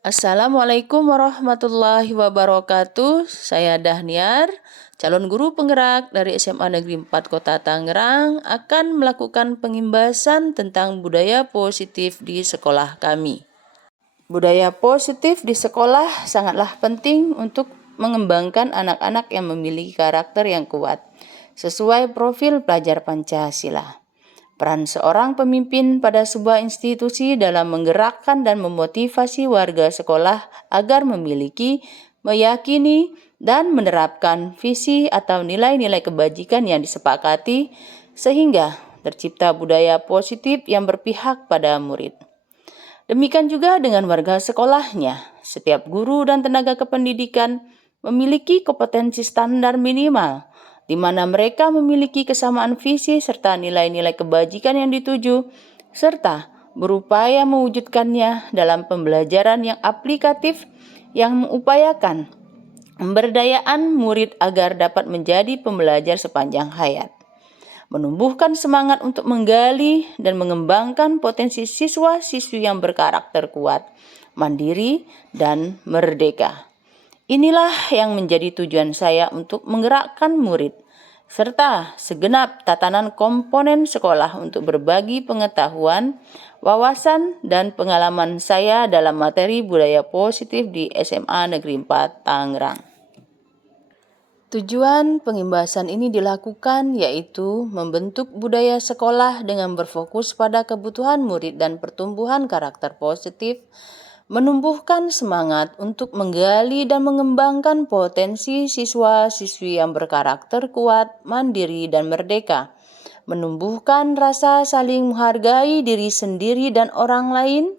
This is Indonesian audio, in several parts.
Assalamualaikum warahmatullahi wabarakatuh. Saya Dahniar, calon guru penggerak dari SMA Negeri 4 Kota Tangerang, akan melakukan pengimbasan tentang budaya positif di sekolah kami. Budaya positif di sekolah sangatlah penting untuk mengembangkan anak-anak yang memiliki karakter yang kuat, sesuai profil pelajar Pancasila. Peran seorang pemimpin pada sebuah institusi dalam menggerakkan dan memotivasi warga sekolah agar memiliki, meyakini, dan menerapkan visi atau nilai-nilai kebajikan yang disepakati sehingga tercipta budaya positif yang berpihak pada murid. Demikian juga dengan warga sekolahnya. Setiap guru dan tenaga kependidikan memiliki kompetensi standar minimal di mana mereka memiliki kesamaan visi serta nilai-nilai kebajikan yang dituju, serta berupaya mewujudkannya dalam pembelajaran yang aplikatif yang mengupayakan pemberdayaan murid agar dapat menjadi pembelajar sepanjang hayat. Menumbuhkan semangat untuk menggali dan mengembangkan potensi siswa-siswi yang berkarakter kuat, mandiri, dan merdeka. Inilah yang menjadi tujuan saya untuk menggerakkan murid, serta segenap tatanan komponen sekolah untuk berbagi pengetahuan, wawasan, dan pengalaman saya dalam materi budaya positif di SMA Negeri 4 Tangerang. Tujuan pengimbasan ini dilakukan yaitu membentuk budaya sekolah dengan berfokus pada kebutuhan murid dan pertumbuhan karakter positif, menumbuhkan semangat untuk menggali dan mengembangkan potensi siswa-siswi yang berkarakter kuat, mandiri, dan merdeka, menumbuhkan rasa saling menghargai diri sendiri dan orang lain,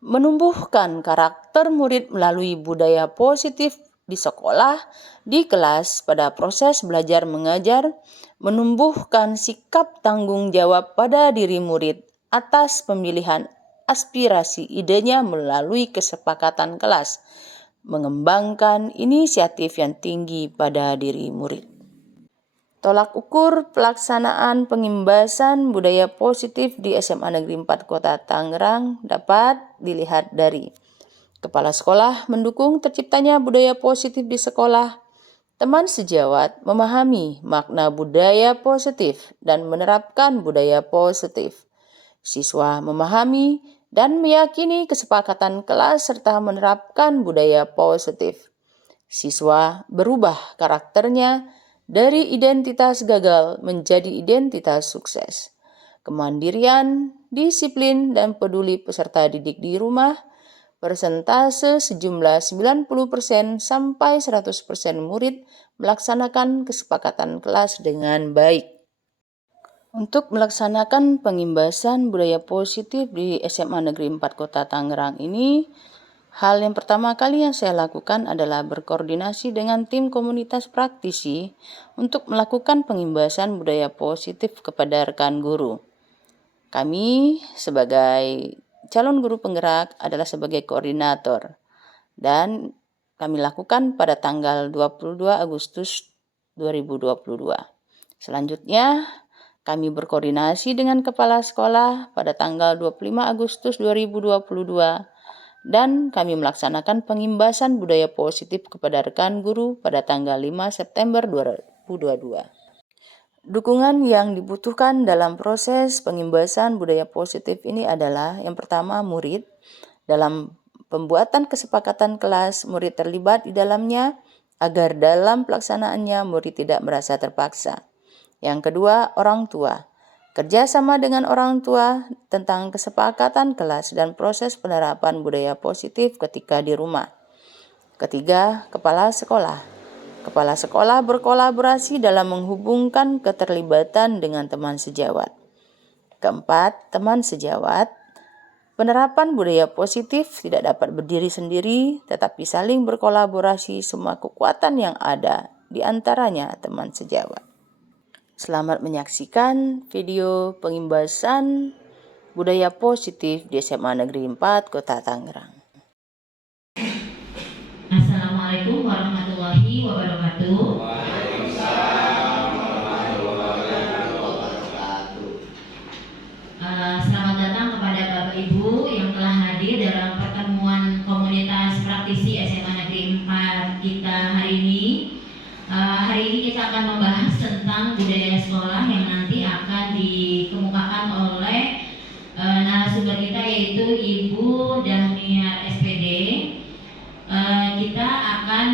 menumbuhkan karakter murid melalui budaya positif di sekolah, di kelas, pada proses belajar mengajar, menumbuhkan sikap tanggung jawab pada diri murid atas pemilihan aspirasi idenya melalui kesepakatan kelas, mengembangkan inisiatif yang tinggi pada diri murid. Tolak ukur pelaksanaan pengimbasan budaya positif di SMA Negeri 4 Kota Tangerang dapat dilihat dari Kepala sekolah mendukung terciptanya budaya positif di sekolah. Teman sejawat memahami makna budaya positif dan menerapkan budaya positif. Siswa memahami dan meyakini kesepakatan kelas serta menerapkan budaya positif. Siswa berubah karakternya dari identitas gagal menjadi identitas sukses. Kemandirian, disiplin, dan peduli peserta didik di rumah, persentase sejumlah 90% sampai 100% murid melaksanakan kesepakatan kelas dengan baik. Untuk melaksanakan pengimbasan budaya positif di SMA Negeri 4 Kota Tangerang ini, hal yang pertama kali yang saya lakukan adalah berkoordinasi dengan tim komunitas praktisi untuk melakukan pengimbasan budaya positif kepada rekan guru. Kami sebagai calon guru penggerak adalah sebagai koordinator dan kami lakukan pada tanggal 22 Agustus 2022. Selanjutnya, kami berkoordinasi dengan kepala sekolah pada tanggal 25 Agustus 2022 dan kami melaksanakan pengimbasan budaya positif kepada rekan guru pada tanggal 5 September 2022. Dukungan yang dibutuhkan dalam proses pengimbasan budaya positif ini adalah yang pertama murid. Dalam pembuatan kesepakatan kelas, murid terlibat di dalamnya agar dalam pelaksanaannya murid tidak merasa terpaksa. Yang kedua, orang tua. Kerjasama dengan orang tua tentang kesepakatan kelas dan proses penerapan budaya positif ketika di rumah. Ketiga, kepala sekolah. Kepala sekolah berkolaborasi dalam menghubungkan keterlibatan dengan teman sejawat. Keempat, teman sejawat. Penerapan budaya positif tidak dapat berdiri sendiri, tetapi saling berkolaborasi semua kekuatan yang ada, di antaranya teman sejawat. Selamat menyaksikan video pengimbasan budaya positif di SMA Negeri 4 Kota Tangerang. Assalamualaikum warahmatullahi wabarakatuh. Selamat datang kepada Bapak Ibu yang telah hadir dalam pertemuan komunitas praktisi SMA Negeri 4 kita hari ini. Hari ini kita akan membahas tentang budaya sekolah yang nanti akan dikemukakan oleh narasumber kita, yaitu Ibu Dahniar SPD. Kita akan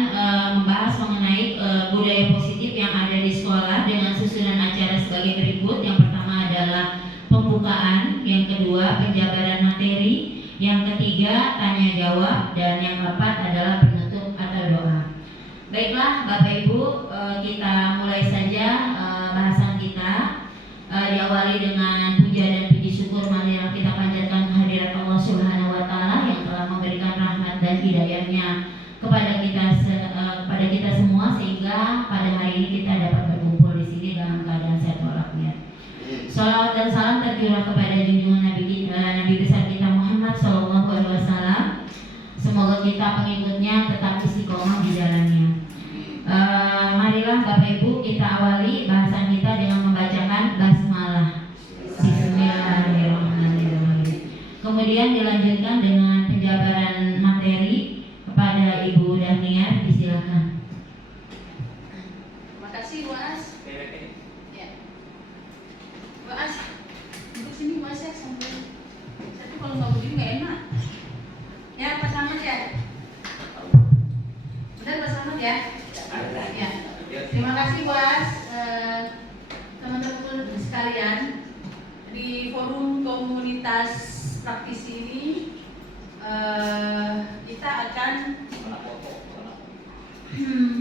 membahas mengenai budaya positif yang ada di sekolah dengan susunan acara sebagai berikut. Yang pertama adalah pembukaan, yang kedua penjabaran materi, yang ketiga tanya jawab, dan yang keempat adalah penutup atau doa. Baiklah Bapak Ibu, kita mulai saja bahasan kita. Diawali dengan puja dan puji syukur marilah kita panjatkan kehadirat Allah Subhanahu wa taala yang telah memberikan rahmat dan hidayahnya kepada kita semua, sehingga pada hari ini kita dapat berkumpul di sini dalam keadaan sehat walafiat. Shalawat dan salam tercurah kepada junjungan Nabi besar kita Muhammad Sallallahu Alaihi Wasallam. Semoga kita pengikutnya tetap istiqomah di jalannya. Marilah Bapak Ibu, kita awali bahasan kita dengan membacakan basmalah. Bismillahirrahmanirrahim. Kemudian dilanjutkan dengan penjabaran materi kepada Ibu Dahniar. Disilakan. Terima kasih Bu As. Ya. Bu As, untuk sini Bu As ya sambil. Tapi kalau nggak begini nggak enak. Ya Pak Slamet ya. Benar Pak Slamet ya. Ya. Terima kasih Bu As. Teman-teman sekalian, di forum komunitas praktisi ini kita akan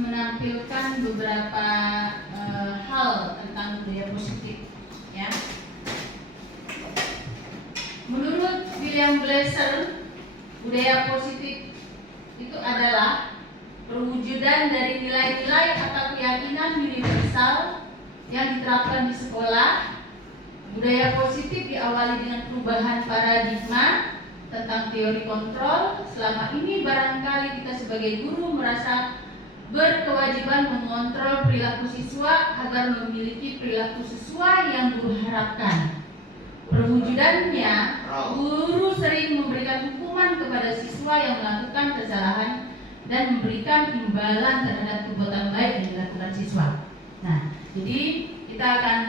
menampilkan beberapa hal tentang budaya positif, ya. Menurut William Glasser, budaya positif itu adalah perwujudan dari nilai-nilai atau keyakinan universal yang diterapkan di sekolah. Budaya positif diawali dengan perubahan paradigma tentang teori kontrol. Selama ini barangkali kita sebagai guru merasa berkewajiban mengontrol perilaku siswa agar memiliki perilaku sesuai yang guru harapkan. Perwujudannya, guru sering memberikan hukuman kepada siswa yang melakukan kesalahan dan memberikan imbalan terhadap perbuatan baik yang dilakukan siswa. Nah, jadi kita akan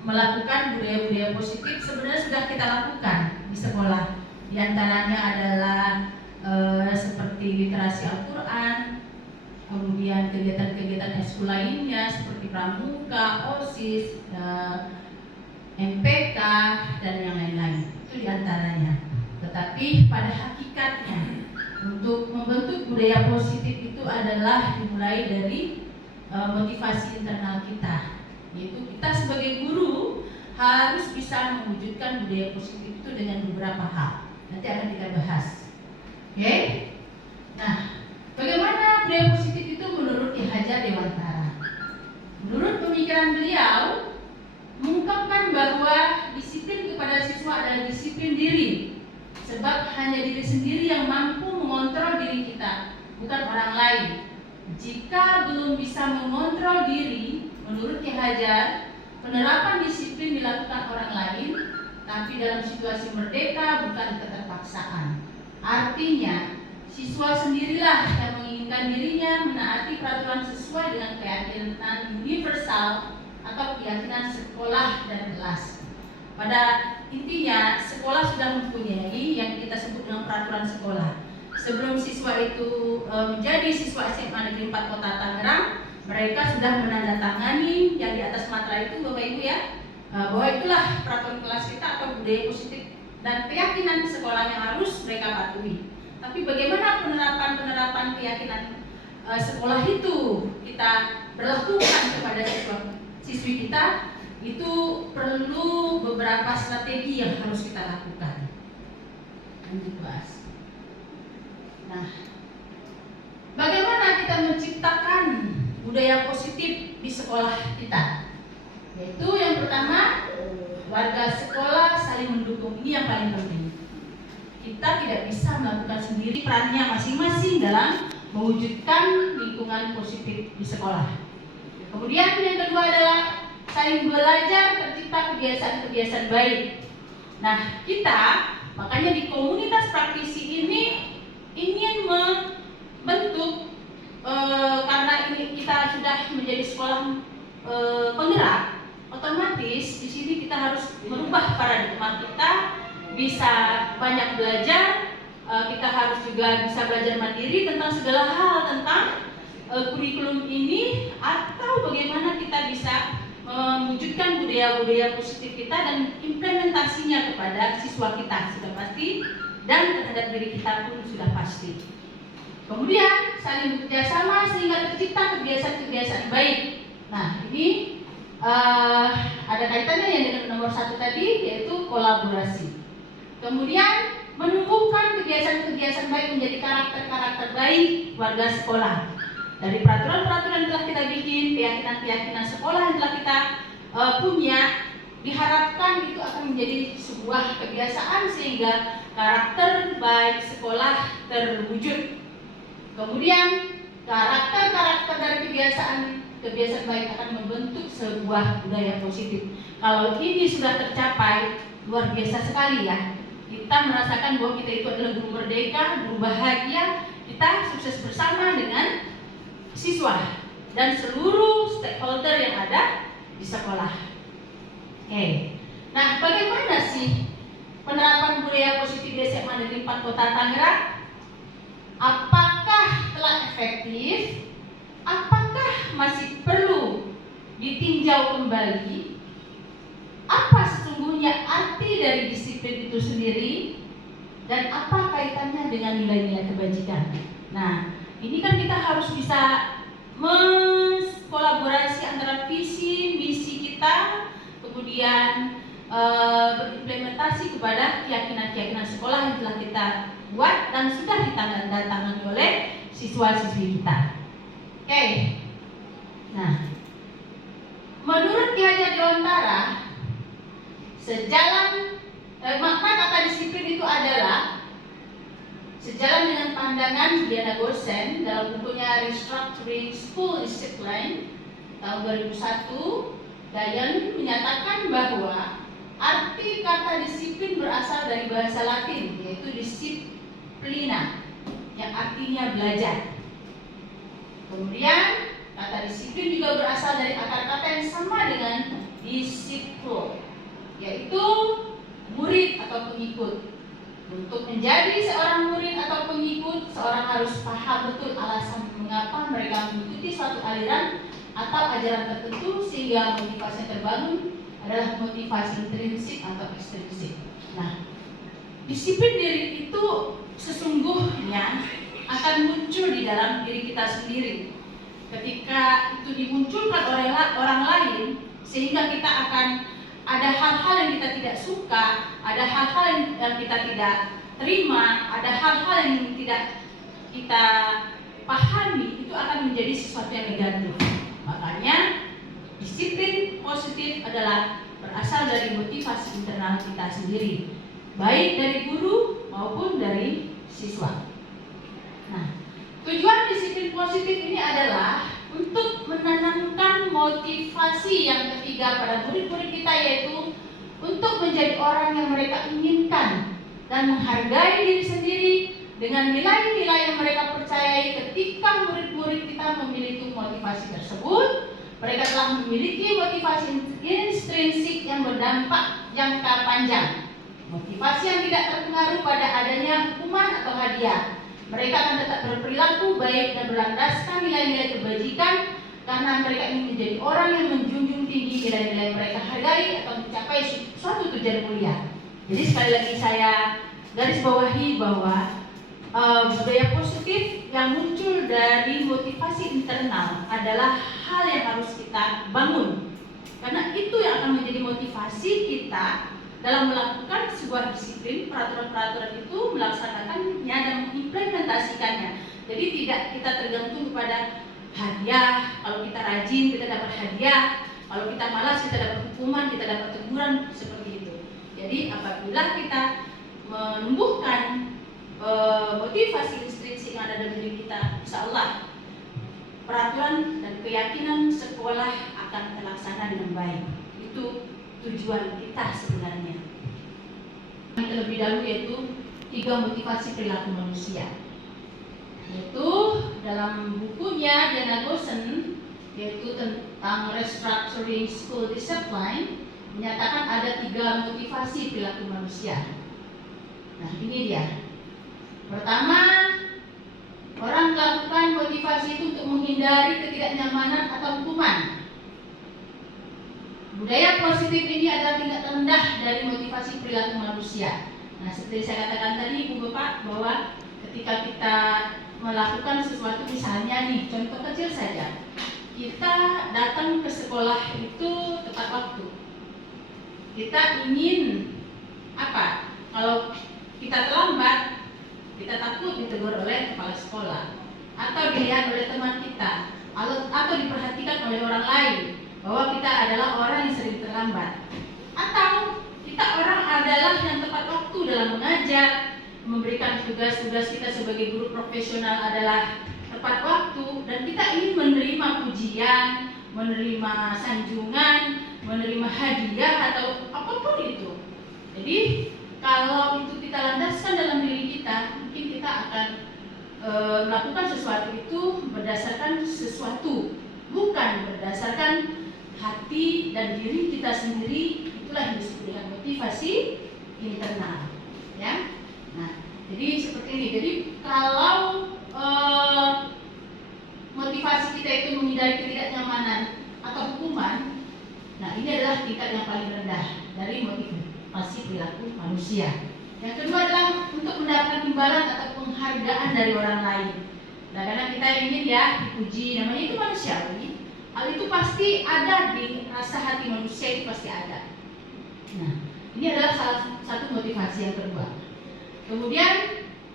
melakukan budaya-budaya positif. Sebenarnya sudah kita lakukan di sekolah. Di antaranya adalah seperti literasi Al-Quran, kemudian kegiatan-kegiatan ekskul lainnya seperti pramuka, OSIS, MPK, dan yang lain-lain. Itu di antaranya. Tetapi pada hakikatnya, untuk membentuk budaya positif itu adalah dimulai dari motivasi internal kita, yaitu kita sebagai guru harus bisa mewujudkan budaya positif itu dengan beberapa hal. Nanti akan kita bahas. Oke? Nah, bagaimana budaya positif itu menurut Ki Hajar Dewantara? Menurut pemikiran beliau, mengungkapkan bahwa disiplin kepada siswa adalah disiplin diri. Sebab hanya diri sendiri yang mampu mengontrol diri kita, bukan orang lain. Jika belum bisa mengontrol diri, menurut Ki Hajar, penerapan disiplin dilakukan orang lain, tapi dalam situasi merdeka, bukan keterpaksaan. Artinya, siswa sendirilah yang menginginkan dirinya menaati peraturan sesuai dengan keyakinan universal atau keyakinan sekolah dan kelas. Pada intinya, sekolah sudah mempunyai yang kita sebut dengan peraturan sekolah. Sebelum siswa itu menjadi siswa SMA Negeri 4 Kota Tangerang, mereka sudah menandatangani yang di atas materai itu, Bapak Ibu ya, bahwa itulah peraturan kelas kita atau budaya positif dan keyakinan sekolah yang harus mereka patuhi. Tapi bagaimana penerapan keyakinan sekolah itu kita berlakukan kepada siswi kita, itu perlu beberapa strategi yang harus kita lakukan. Lanjut bahas. Nah, bagaimana kita menciptakan budaya positif di sekolah kita? Yaitu yang pertama, warga sekolah saling mendukung. Ini yang paling penting. Kita tidak bisa melakukan sendiri, perannya masing-masing dalam mewujudkan lingkungan positif di sekolah. Kemudian yang kedua adalah saling belajar, tercipta kebiasaan-kebiasaan baik. Nah, kita makanya di komunitas praktisi ini bisa banyak belajar, kita harus juga bisa belajar mandiri tentang segala hal tentang kurikulum ini, atau bagaimana kita bisa mewujudkan budaya-budaya positif kita dan implementasinya kepada siswa kita sudah pasti, dan terhadap diri kita pun sudah pasti. Kemudian saling bekerja sama sehingga tercipta kebiasaan-kebiasaan baik. Nah, ini ada kaitannya yang dengan nomor 1 tadi, yaitu kolaborasi. Kemudian menumbuhkan kebiasaan-kebiasaan baik menjadi karakter-karakter baik warga sekolah. Dari peraturan-peraturan yang telah kita bikin, keyakinan-keyakinan sekolah yang telah kita punya, diharapkan itu akan menjadi sebuah kebiasaan sehingga karakter baik sekolah terwujud. Kemudian karakter-karakter dari kebiasaan baik akan membentuk sebuah budaya positif. Kalau ini sudah tercapai, luar biasa sekali ya. Kita merasakan bahwa kita itu adalah guru merdeka, guru bahagia, kita sukses bersama dengan siswa dan seluruh stakeholder yang ada di sekolah. Oke. Nah, bagaimana sih penerapan budaya positif di SMA Negeri 4 Kota Tangerang? Apakah telah efektif? Apakah masih perlu ditinjau kembali? Apa sesungguhnya arti dari disiplin itu sendiri? Dan apa kaitannya dengan nilai-nilai kebajikan? Nah, ini kan kita harus bisa kolaborasi antara visi, misi kita, kemudian berimplementasi kepada keyakinan-keyakinan sekolah yang telah kita buat dan sudah ditandatangani oleh siswa-siswi kita. Oke. Nah, menurut Ki Hajar Dewantara, makna kata disiplin itu adalah sejalan dengan pandangan Diana Gosen dalam bukunya Restructuring School Discipline tahun 2001. Dayan menyatakan bahwa arti kata disiplin berasal dari bahasa Latin, yaitu disciplina, yang artinya belajar. Kemudian kata disiplin juga berasal dari akar kata yang sama dengan disciple, yaitu murid atau pengikut. Untuk menjadi seorang murid atau pengikut, seorang harus paham betul alasan mengapa mereka mengikuti suatu aliran atau ajaran tertentu, sehingga motivasi yang terbangun adalah motivasi intrinsik atau ekstrinsik. Nah, disiplin diri itu sesungguhnya akan muncul di dalam diri kita sendiri. Ketika itu dimunculkan oleh orang lain, sehingga kita akan ada hal-hal yang kita tidak suka, ada hal-hal yang kita tidak terima, ada hal-hal yang tidak kita pahami, itu akan menjadi sesuatu yang negatif. Makanya disiplin positif adalah berasal dari motivasi internal kita sendiri, baik dari guru maupun dari siswa. Nah, tujuan disiplin positif ini adalah untuk menanamkan motivasi yang ketiga pada murid-murid kita, yaitu untuk menjadi orang yang mereka inginkan dan menghargai diri sendiri dengan nilai-nilai yang mereka percayai. Ketika murid-murid kita memiliki motivasi tersebut, mereka telah memiliki motivasi intrinsik yang berdampak jangka panjang. Motivasi yang tidak terpengaruh pada adanya hukuman atau hadiah. Mereka akan tetap berperilaku baik dan berlandaskan nilai-nilai kebajikan karena mereka ingin menjadi orang yang menjunjung tinggi nilai-nilai mereka hargai atau mencapai suatu tujuan mulia. Jadi sekali lagi saya garis bawahi bahwa budaya positif yang muncul dari motivasi internal adalah hal yang harus kita bangun, karena itu yang akan menjadi motivasi kita dalam melakukan sebuah disiplin, peraturan-peraturan itu, melaksanakannya dan mengimplementasikannya. Jadi tidak kita tergantung kepada hadiah. Kalau kita rajin kita dapat hadiah, kalau kita malas kita dapat hukuman, kita dapat teguran, seperti itu. Jadi apabila kita menumbuhkan motivasi intrinsik yang ada dalam diri kita, insya Allah peraturan dan keyakinan sekolah akan terlaksana dengan baik. Itu tujuan kita sebenarnya. Yang terlebih dahulu yaitu 3 motivasi perilaku manusia. Yaitu dalam bukunya Diana Gosen, yaitu tentang Restructuring School Discipline, menyatakan ada 3 motivasi perilaku manusia. Nah, ini dia. Pertama, orang melakukan motivasi itu untuk menghindari ketidaknyamanan atau hukuman. Budaya positif ini adalah tingkat terendah dari motivasi perilaku manusia. Nah, seperti saya katakan tadi, Ibu Bapak, bahwa ketika kita melakukan sesuatu, misalnya nih, contoh kecil saja, kita datang ke sekolah itu tepat waktu. Kita ingin apa? Kalau kita terlambat, kita takut ditegur oleh kepala sekolah, atau dilihat oleh teman kita, atau diperhatikan oleh orang lain bahwa kita adalah orang yang sering terlambat, atau kita orang adalah yang tepat waktu dalam mengajar, memberikan tugas-tugas. Kita sebagai guru profesional adalah tepat waktu, dan kita ingin menerima pujian, menerima sanjungan, menerima hadiah atau apapun itu. Jadi kalau itu kita landaskan dalam diri kita, mungkin kita akan melakukan sesuatu itu berdasarkan sesuatu, bukan berdasarkan hati dan diri kita sendiri. Itulah yang disebut dengan motivasi internal, ya. Nah, jadi seperti ini. Jadi kalau motivasi kita itu menghindari ketidaknyamanan atau hukuman, nah ini adalah tingkat yang paling rendah dari motivasi perilaku manusia. Yang kedua adalah untuk mendapatkan imbalan atau penghargaan dari orang lain. Nah, karena kita ingin ya dipuji, namanya itu manusiawi. Hal itu pasti ada di rasa hati manusia, itu pasti ada. Nah, ini adalah salah satu motivasi yang kedua. Kemudian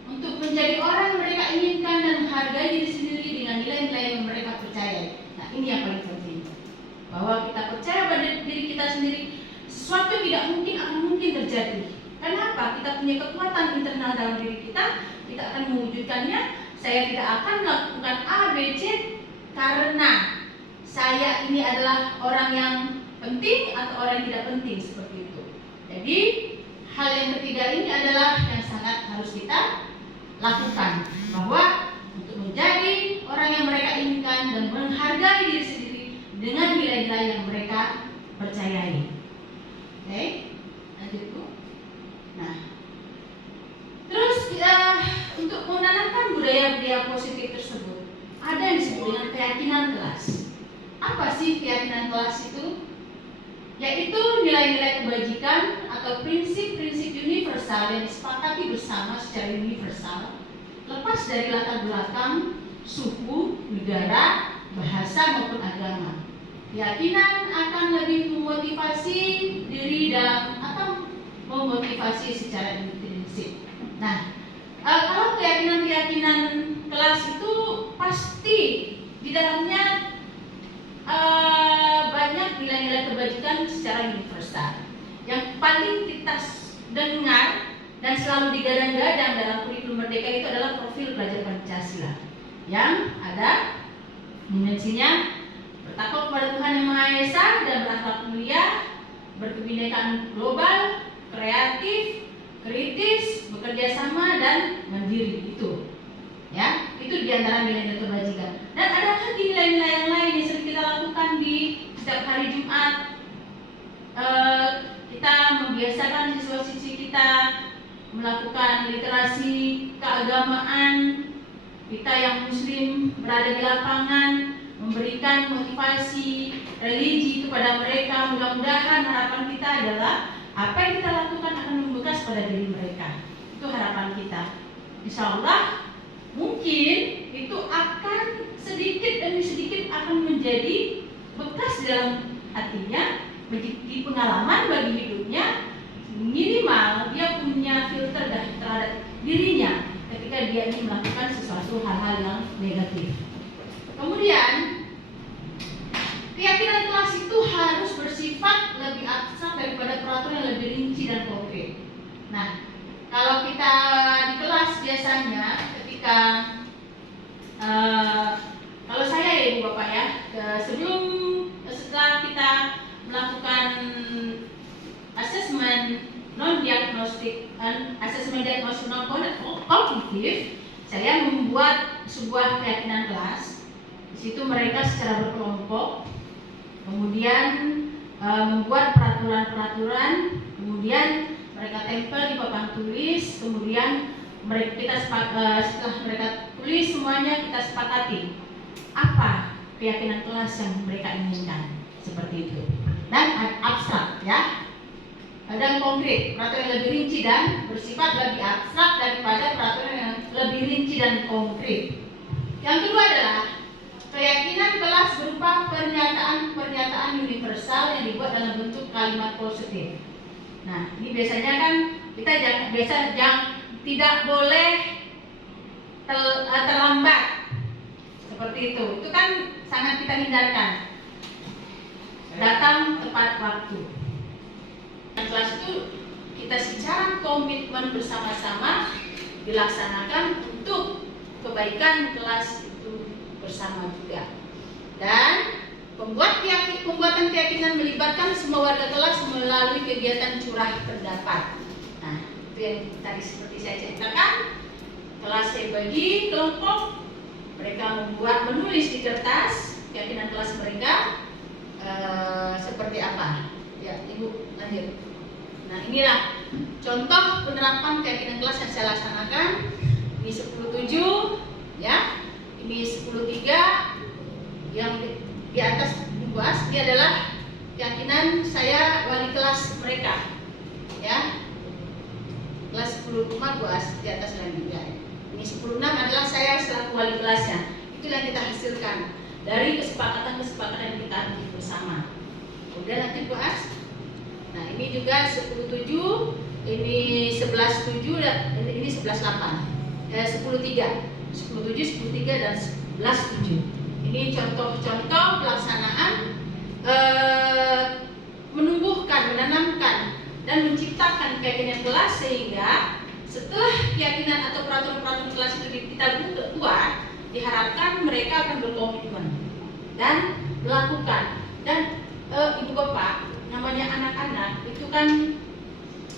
untuk menjadi orang yang mereka inginkan dan menghargai diri sendiri dengan nilai-nilai yang mereka percaya. Nah, ini yang paling penting. Bahwa kita percaya pada diri kita sendiri, sesuatu yang tidak mungkin akan mungkin terjadi. Kenapa? Kita punya kekuatan internal dalam diri kita akan mewujudkannya. Saya tidak akan melakukan A, B, C karena saya ini adalah orang yang penting atau orang yang tidak penting, seperti itu. Jadi hal yang ketiga ini adalah yang sangat harus kita lakukan, bahwa untuk menjadi orang yang mereka inginkan dan menghargai diri sendiri dengan nilai-nilai yang mereka percayai. Oke, lanjut Bu. Nah, terus untuk menanamkan budaya-budaya positif tersebut, ada yang disebut dengan keyakinan kelas. Apa sih keyakinan kelas itu? Yaitu nilai-nilai kebajikan atau prinsip-prinsip universal yang disepakati bersama secara universal, lepas dari latar belakang, suku, negara, bahasa maupun agama. Keyakinan akan lebih memotivasi diri dalam atau memotivasi secara intrinsik. Nah, kalau keyakinan-keyakinan kelas itu pasti di dalamnya banyak nilai-nilai kebajikan secara universal. Yang paling kita dengar dan selalu digadang-gadang dalam kurikulum Merdeka itu adalah profil pelajar Pancasila, yang ada dimensinya bertakwa kepada Tuhan Yang Maha Esa dan berakhlak mulia, berkebinekaan global, kreatif, kritis, bekerja sama dan mandiri. Itu ya, itu diantara nilai-nilai kebajikan. Dan ada lagi nilai-nilai yang lain yang sering kita lakukan di setiap hari Jumat. Kita membiasakan siswa-siswi kita melakukan literasi keagamaan. Kita yang muslim berada di lapangan, memberikan motivasi religi kepada mereka. Mudah-mudahan harapan kita adalah apa yang kita lakukan akan membekas pada diri mereka. Itu harapan kita. Insya Allah mungkin itu akan sedikit demi sedikit akan menjadi bekas dalam hatinya, menjadi pengalaman bagi hidupnya. Minimal dia punya filter terhadap dirinya ketika dia ingin melakukan sesuatu hal-hal yang negatif. Kemudian keyakinan kelas itu harus bersifat lebih abstrak daripada peraturan yang lebih rinci dan konkret. Nah, kalau kita di kelas biasanya ketika kalau saya ya Ibu Bapak ya, setelah kita melakukan asesmen non-diagnostik dan asesmen diagnostik non-kognitif, saya membuat sebuah keyakinan kelas. Di situ mereka secara berkelompok, kemudian membuat peraturan-peraturan, kemudian mereka tempel di papan tulis, kemudian setelah mereka tulis semuanya kita sepakati apa keyakinan kelas yang mereka inginkan, seperti itu. Dan abstrak ya, dan konkret, peraturan yang lebih rinci dan bersifat lebih abstrak daripada peraturan yang lebih rinci dan konkret. Yang kedua adalah keyakinan kelas berupa pernyataan universal yang dibuat dalam bentuk kalimat positif. Nah, ini biasanya kan kita tidak boleh terlambat seperti itu. Itu kan sangat kita hindarkan. Datang tepat waktu. Kelas itu kita secara komitmen bersama-sama dilaksanakan untuk kebaikan kelas itu bersama juga. Dan pembuatan keyakinan melibatkan semua warga kelas melalui kegiatan curah pendapat. Nah, itu yang tadi seperti saya ceritakan. Kelas saya bagi kelompok, mereka menulis di kertas keyakinan kelas mereka seperti apa. Ya, Ibu lanjut. Nah, inilah contoh penerapan keyakinan kelas yang saya laksanakan. Ini 10.7 ya. Ini 10.3 yang di atas dibuat. Ini adalah keyakinan saya wali kelas mereka. Ya. Kelas 10.5 buas di atas lagi ya. Ini 10.6 adalah saya selaku wali kelasnya. Itu yang kita hasilkan dari kesepakatan yang kita ambil bersama. Udah nanti buas. Nah, ini juga 10.7, ini 11.7 dan ini 11.8. 10.3. 10.7, 10.3 dan 11.7. Ini contoh-contoh pelaksanaan menumbuhkan, menanamkan dan menciptakan keyakinan kelas, sehingga setelah keyakinan atau peraturan-peraturan kelas itu kita buat, diharapkan mereka akan berkomitmen dan melakukan. Dan Ibu Bapak, namanya anak-anak itu kan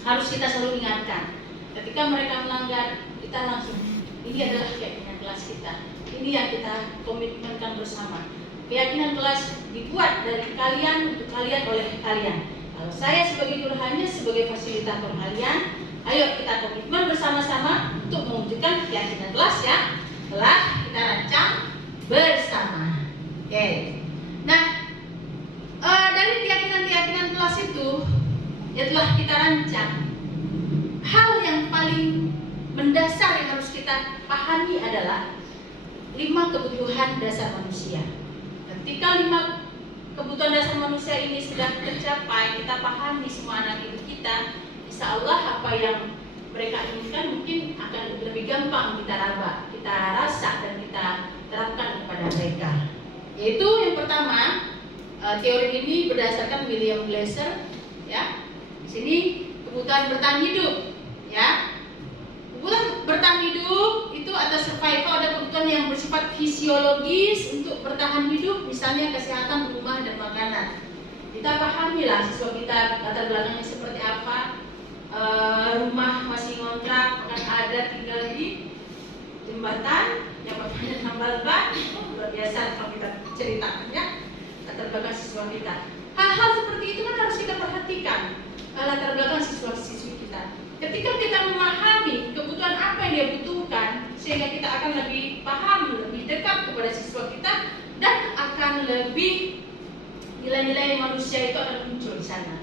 harus kita selalu ingatkan. Ketika mereka melanggar, kita langsung, ini adalah keyakinan kelas kita, ini yang kita komitmenkan bersama. Keyakinan kelas dibuat dari kalian, untuk kalian, oleh kalian. Kalau saya sebagai guru hanya sebagai fasilitator kalian, ayo kita komitmen bersama-sama untuk mewujudkan keyakinan kelas ya, telah kita rancang bersama. Oke. Nah, dari keyakinan kelas itu ya telah kita rancang. Hal yang paling mendasar yang harus kita pahami adalah 5 kebutuhan dasar manusia. Ketika 5 kebutuhan dasar manusia ini sudah tercapai, kita pahami semua anak didik kita, insya Allah apa yang mereka inginkan mungkin akan lebih gampang kita raba, kita rasa dan kita terapkan kepada mereka. Yaitu yang pertama, teori ini berdasarkan William Glasser ya. Di sini kebutuhan bertahan hidup ya. Kebutuhan bertahan hidup itu atas survival, ada kebutuhan yang bersifat fisiologis untuk bertahan hidup, misalnya kesehatan, rumah dan makanan. Kita pahamilah siswa kita latar belakangnya seperti apa. Rumah masih ngontrak, akan ada tinggal di jembatan, yang bapaknya tambal ban, luar biasa kalau kita ceritakan ya latar belakang siswa kita. Hal-hal seperti itu kan harus kita perhatikan, latar belakang siswa-siswi kita. Ketika kita memahami kebutuhan apa yang dia butuhkan, sehingga kita akan lebih paham, lebih dekat kepada siswa kita, dan akan lebih nilai-nilai manusia itu akan muncul di sana.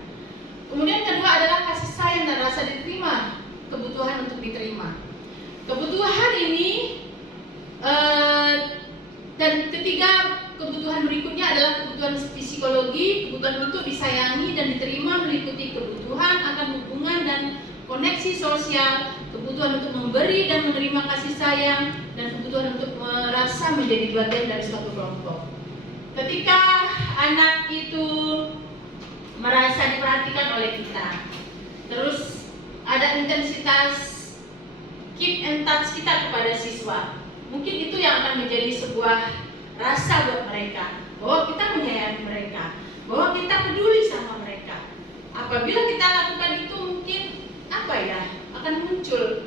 Kemudian kedua adalah kasih sayang dan rasa diterima, kebutuhan untuk diterima. Kebutuhan ini dan ketiga kebutuhan berikutnya adalah kebutuhan psikologi, kebutuhan untuk disayangi dan diterima, meliputi kebutuhan akan hubungan dan koneksi sosial, kebutuhan untuk memberi dan menerima kasih sayang, dan kebutuhan untuk merasa menjadi bagian dari suatu kelompok. Ketika anak itu merasa diperhatikan oleh kita, terus ada intensitas keep and touch kita kepada siswa, mungkin itu yang akan menjadi sebuah rasa buat mereka bahwa kita menyayangi mereka, bahwa kita peduli sama mereka. Apabila kita lakukan itu, mungkin akan muncul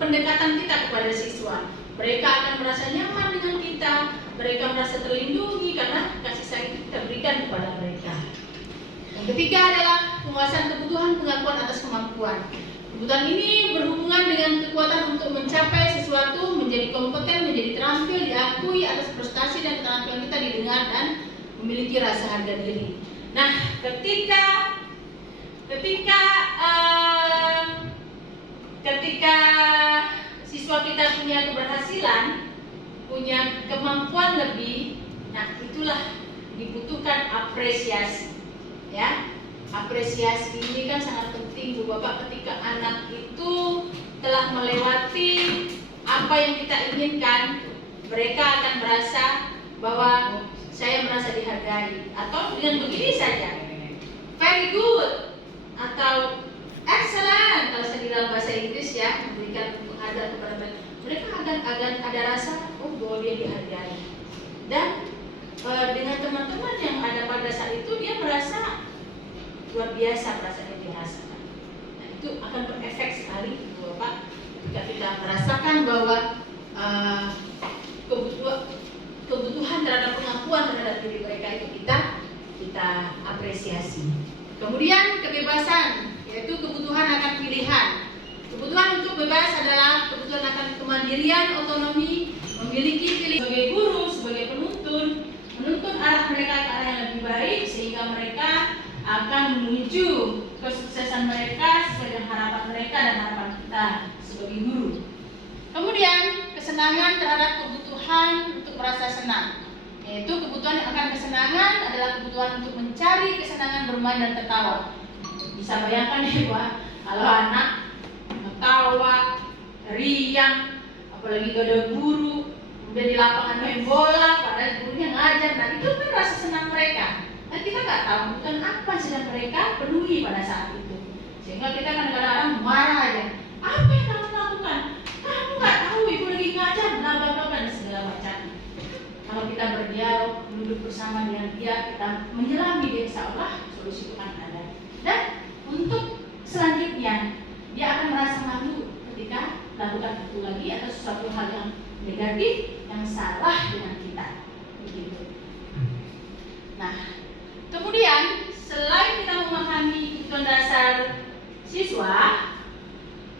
pendekatan kita kepada siswa. Mereka akan merasa nyaman dengan kita, mereka merasa terlindungi karena kasih sayang itu kita berikan kepada mereka. Yang ketiga adalah penguasaan kebutuhan pengakuan atas kemampuan. Kebutuhan ini berhubungan dengan kekuatan untuk mencapai sesuatu, menjadi kompeten, menjadi terampil, diakui atas prestasi dan keterampilan kita didengar dan memiliki rasa harga diri. Nah, ketika siswa kita punya keberhasilan, punya kemampuan lebih, nah itulah dibutuhkan apresiasi, ya. Apresiasi ini kan sangat penting, Bu Bapak, ketika anak itu telah melewati apa yang kita inginkan, mereka akan merasa bahwa saya merasa dihargai, atau dengan begini saja, very good atau excellent kalau saya di dalam bahasa Inggris, ya, memberikan penghargaan kepada mereka, akan ada rasa bahwa dia dihargai. Dan dengan teman-teman yang ada pada saat itu, dia merasa luar biasa perasaan yang dirasakan. Nah, itu akan berefek sekali, Bapak, ketika kita merasakan bahwa kebutuhan terhadap pengakuan terhadap diri mereka itu kita apresiasi. Kemudian kebebasan, yaitu kebutuhan akan pilihan. Kebutuhan untuk bebas adalah kebutuhan akan kemandirian, otonomi, memiliki pilihan sebagai guru, sebagai menuntun arah mereka ke arah yang lebih baik, sehingga mereka akan menuju kesuksesan mereka sesuai dengan harapan mereka dan harapan kita sebagai guru. Kemudian kesenangan terhadap kebutuhan untuk merasa senang, yaitu kebutuhan yang akan kesenangan adalah kebutuhan untuk mencari kesenangan bermain dan tertawa. Bisa bayangkan ya Pak, kalau anak ketawa, riang, apalagi gak ada guru, udah di lapangan main bola, padahal gurunya ngajar, nah itu kan rasa senang mereka. Dan kita nggak tahu kebutuhan apa yang sedang mereka penuhi pada saat itu, sehingga kita kadang-kadang marah aja. Apa yang kamu lakukan? Kamu nggak tahu ibu lagi ngajar, bla bla bla dan segala macam. Kalau kita berdialog, duduk bersama dengan dia, kita menyelami dia, insya Allah solusi itu akan ada. Dan untuk selanjutnya, dia akan merasa malu ketika lakukan itu lagi atau sesuatu hal yang negatif yang salah dengan kita, begitu. Nah, kemudian selain kita memahami kebutuhan dasar siswa,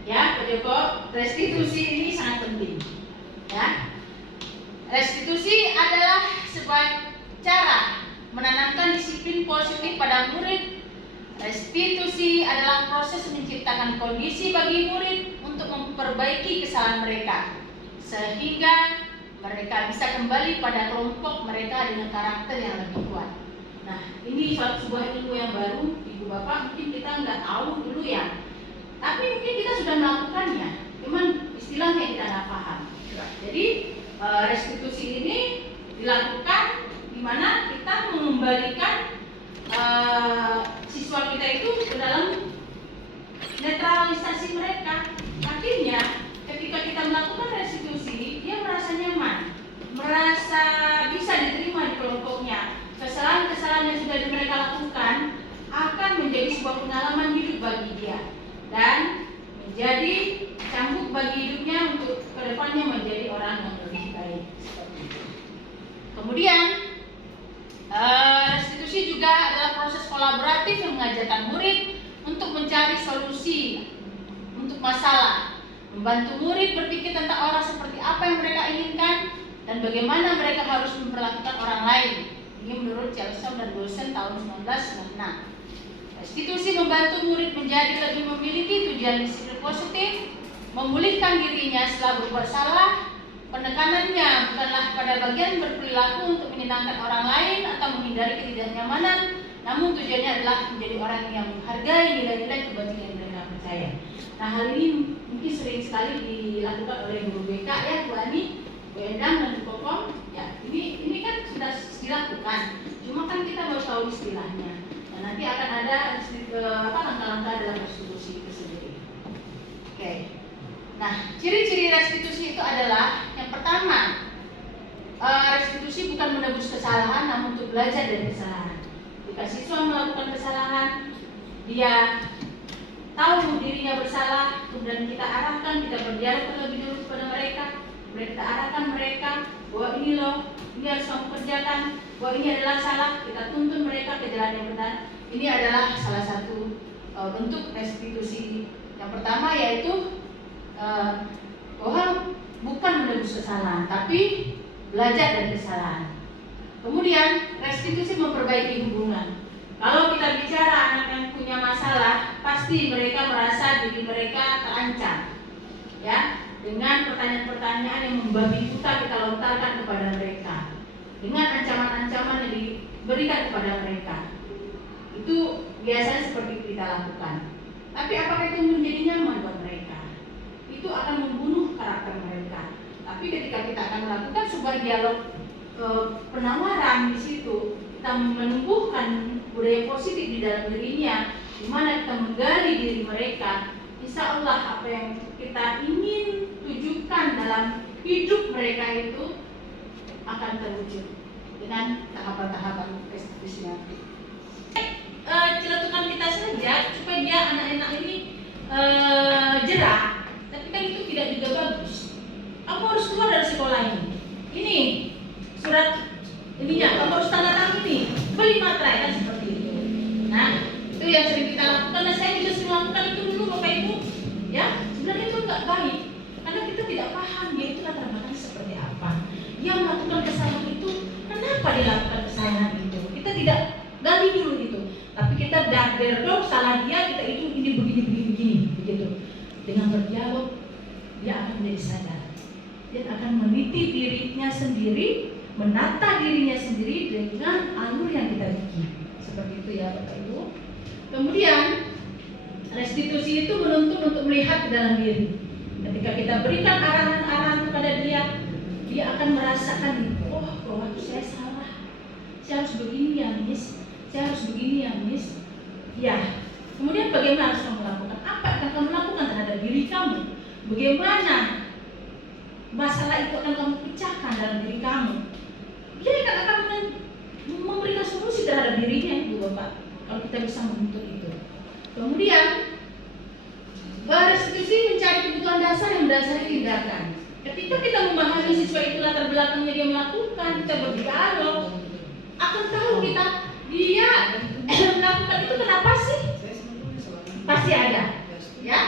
ya, Pak Joko, restitusi ini sangat penting, ya. Restitusi adalah sebuah cara menanamkan disiplin positif pada murid. Restitusi adalah proses menciptakan kondisi bagi murid untuk memperbaiki kesalahan mereka, sehingga mereka bisa kembali pada kelompok mereka dengan karakter yang lebih kuat. Nah, ini sebuah ilmu yang baru, Ibu Bapak, mungkin kita nggak tahu dulu ya, tapi mungkin kita sudah melakukannya, cuman istilahnya kita nggak paham. Jadi restitusi ini dilakukan di mana kita mengembalikan siswa kita itu ke dalam netralisasi mereka. Artinya ketika kita melakukan restitusi, dia merasa nyaman, merasa bisa diterima di kelompoknya. Kesalahan-kesalahan yang sudah mereka lakukan akan menjadi sebuah pengalaman hidup bagi dia dan menjadi cambuk bagi hidupnya untuk kedepannya menjadi orang yang lebih baik. Kemudian restitusi juga adalah proses kolaboratif yang mengajarkan murid untuk mencari solusi untuk masalah, membantu murid berpikir tentang orang seperti apa yang mereka inginkan dan bagaimana mereka harus memperlakukan orang lain. Ini menurut Chelson dan Wilson tahun 1996. Restitusi membantu murid menjadi lebih memiliki tujuan disiplin positif, memulihkan dirinya setelah berbuat salah. Penekanannya bukanlah pada bagian berperilaku untuk menyenangkan orang lain atau menghindari ketidaknyamanan, namun tujuannya adalah menjadi orang yang menghargai nilai-nilai kebajikan yang mereka percaya. Nah, hal ini mungkin sering sekali dilakukan oleh guru BK, ya, Bu Ani, Bu Endang dan Bu Kopong. Ya, ini kan sudah dilakukan, cuma kan kita baru tahu istilahnya. Dan nanti akan ada langkah-langkah dalam restitusi itu sendiri. Oke. Nah, ciri-ciri restitusi itu adalah yang pertama, restitusi bukan menebus kesalahan, namun untuk belajar dari kesalahan. Jika siswa melakukan kesalahan, dia tahu dirinya bersalah, kemudian kita arahkan, kita berdialog terlebih dulu kepada mereka, kemudian kita arahkan mereka bahwa ini loh, ini harus kamu kerjakan, bahwa ini adalah salah, kita tuntun mereka ke jalan yang benar. ini adalah salah satu bentuk restitusi. Yang pertama yaitu bahwa bukan menebus kesalahan, tapi belajar dari kesalahan. Kemudian restitusi memperbaiki hubungan. Kalau kita bicara anak yang punya masalah, pasti mereka merasa diri mereka terancam, ya, dengan pertanyaan-pertanyaan yang membabi buta kita lontarkan kepada mereka, dengan ancaman-ancaman yang diberikan kepada mereka. Itu biasanya seperti itu kita lakukan. Tapi apakah itu menjadi nyaman buat mereka? Itu akan membunuh karakter mereka. Tapi ketika kita akan melakukan sebuah dialog penawaran di situ, kita menumbuhkan budaya positif di dalam dirinya, di mana kita menggali diri mereka, insya Allah apa yang kita ingin tujukan dalam hidup mereka itu akan terwujud dengan tahapan-tahapan restitusi nanti. Celetukan kita saja supaya dia anak-anak ini jerah, tapi kan itu tidak juga bagus. Kamu harus keluar dari sekolah ini. Ini surat ininya, kamu harus tanda tangan ini, beli materai, kan seperti itu. Nah, itu yang sering kita lakukan. Dan saya juga sering lakukan itu dulu, Bapak Ibu. Ya, sebenarnya itu nggak baik, karena kita tidak paham dia itu latar belakangnya seperti apa. Dia melakukan kesalahan itu, kenapa dia lakukan kesalahan itu? Kita tidak gali dulu itu, tapi kita dong salah dia, kita itu ini begini, begitu. Dengan berdialog, dia akan menjadi sadar. Dia akan meniti dirinya sendiri, menata dirinya sendiri dengan alur yang kita bikin. Seperti itu ya Bapak Ibu. Kemudian restitusi itu menuntut untuk melihat ke dalam diri. Ketika kita berikan arahan-arahan kepada dia, dia akan merasakan, oh bahwa saya salah, saya harus begini ya Miss, saya harus begini ya Miss. Ya, kemudian bagaimana harus kamu lakukan? Apa yang akan kamu lakukan terhadap diri kamu? Bagaimana masalah itu akan kamu pecahkan dalam diri kamu? Dia akan memberikan solusi terhadap dirinya, Ibu Bapak, kalau kita bisa menuntut itu. Kemudian restitusi mencari kebutuhan dasar yang mendasari tindakan. Ketika kita memahami siswa itu latar belakangnya dia melakukan, kita berdialog, akan tahu kita dia melakukan itu kenapa sih? Pasti ada, ya.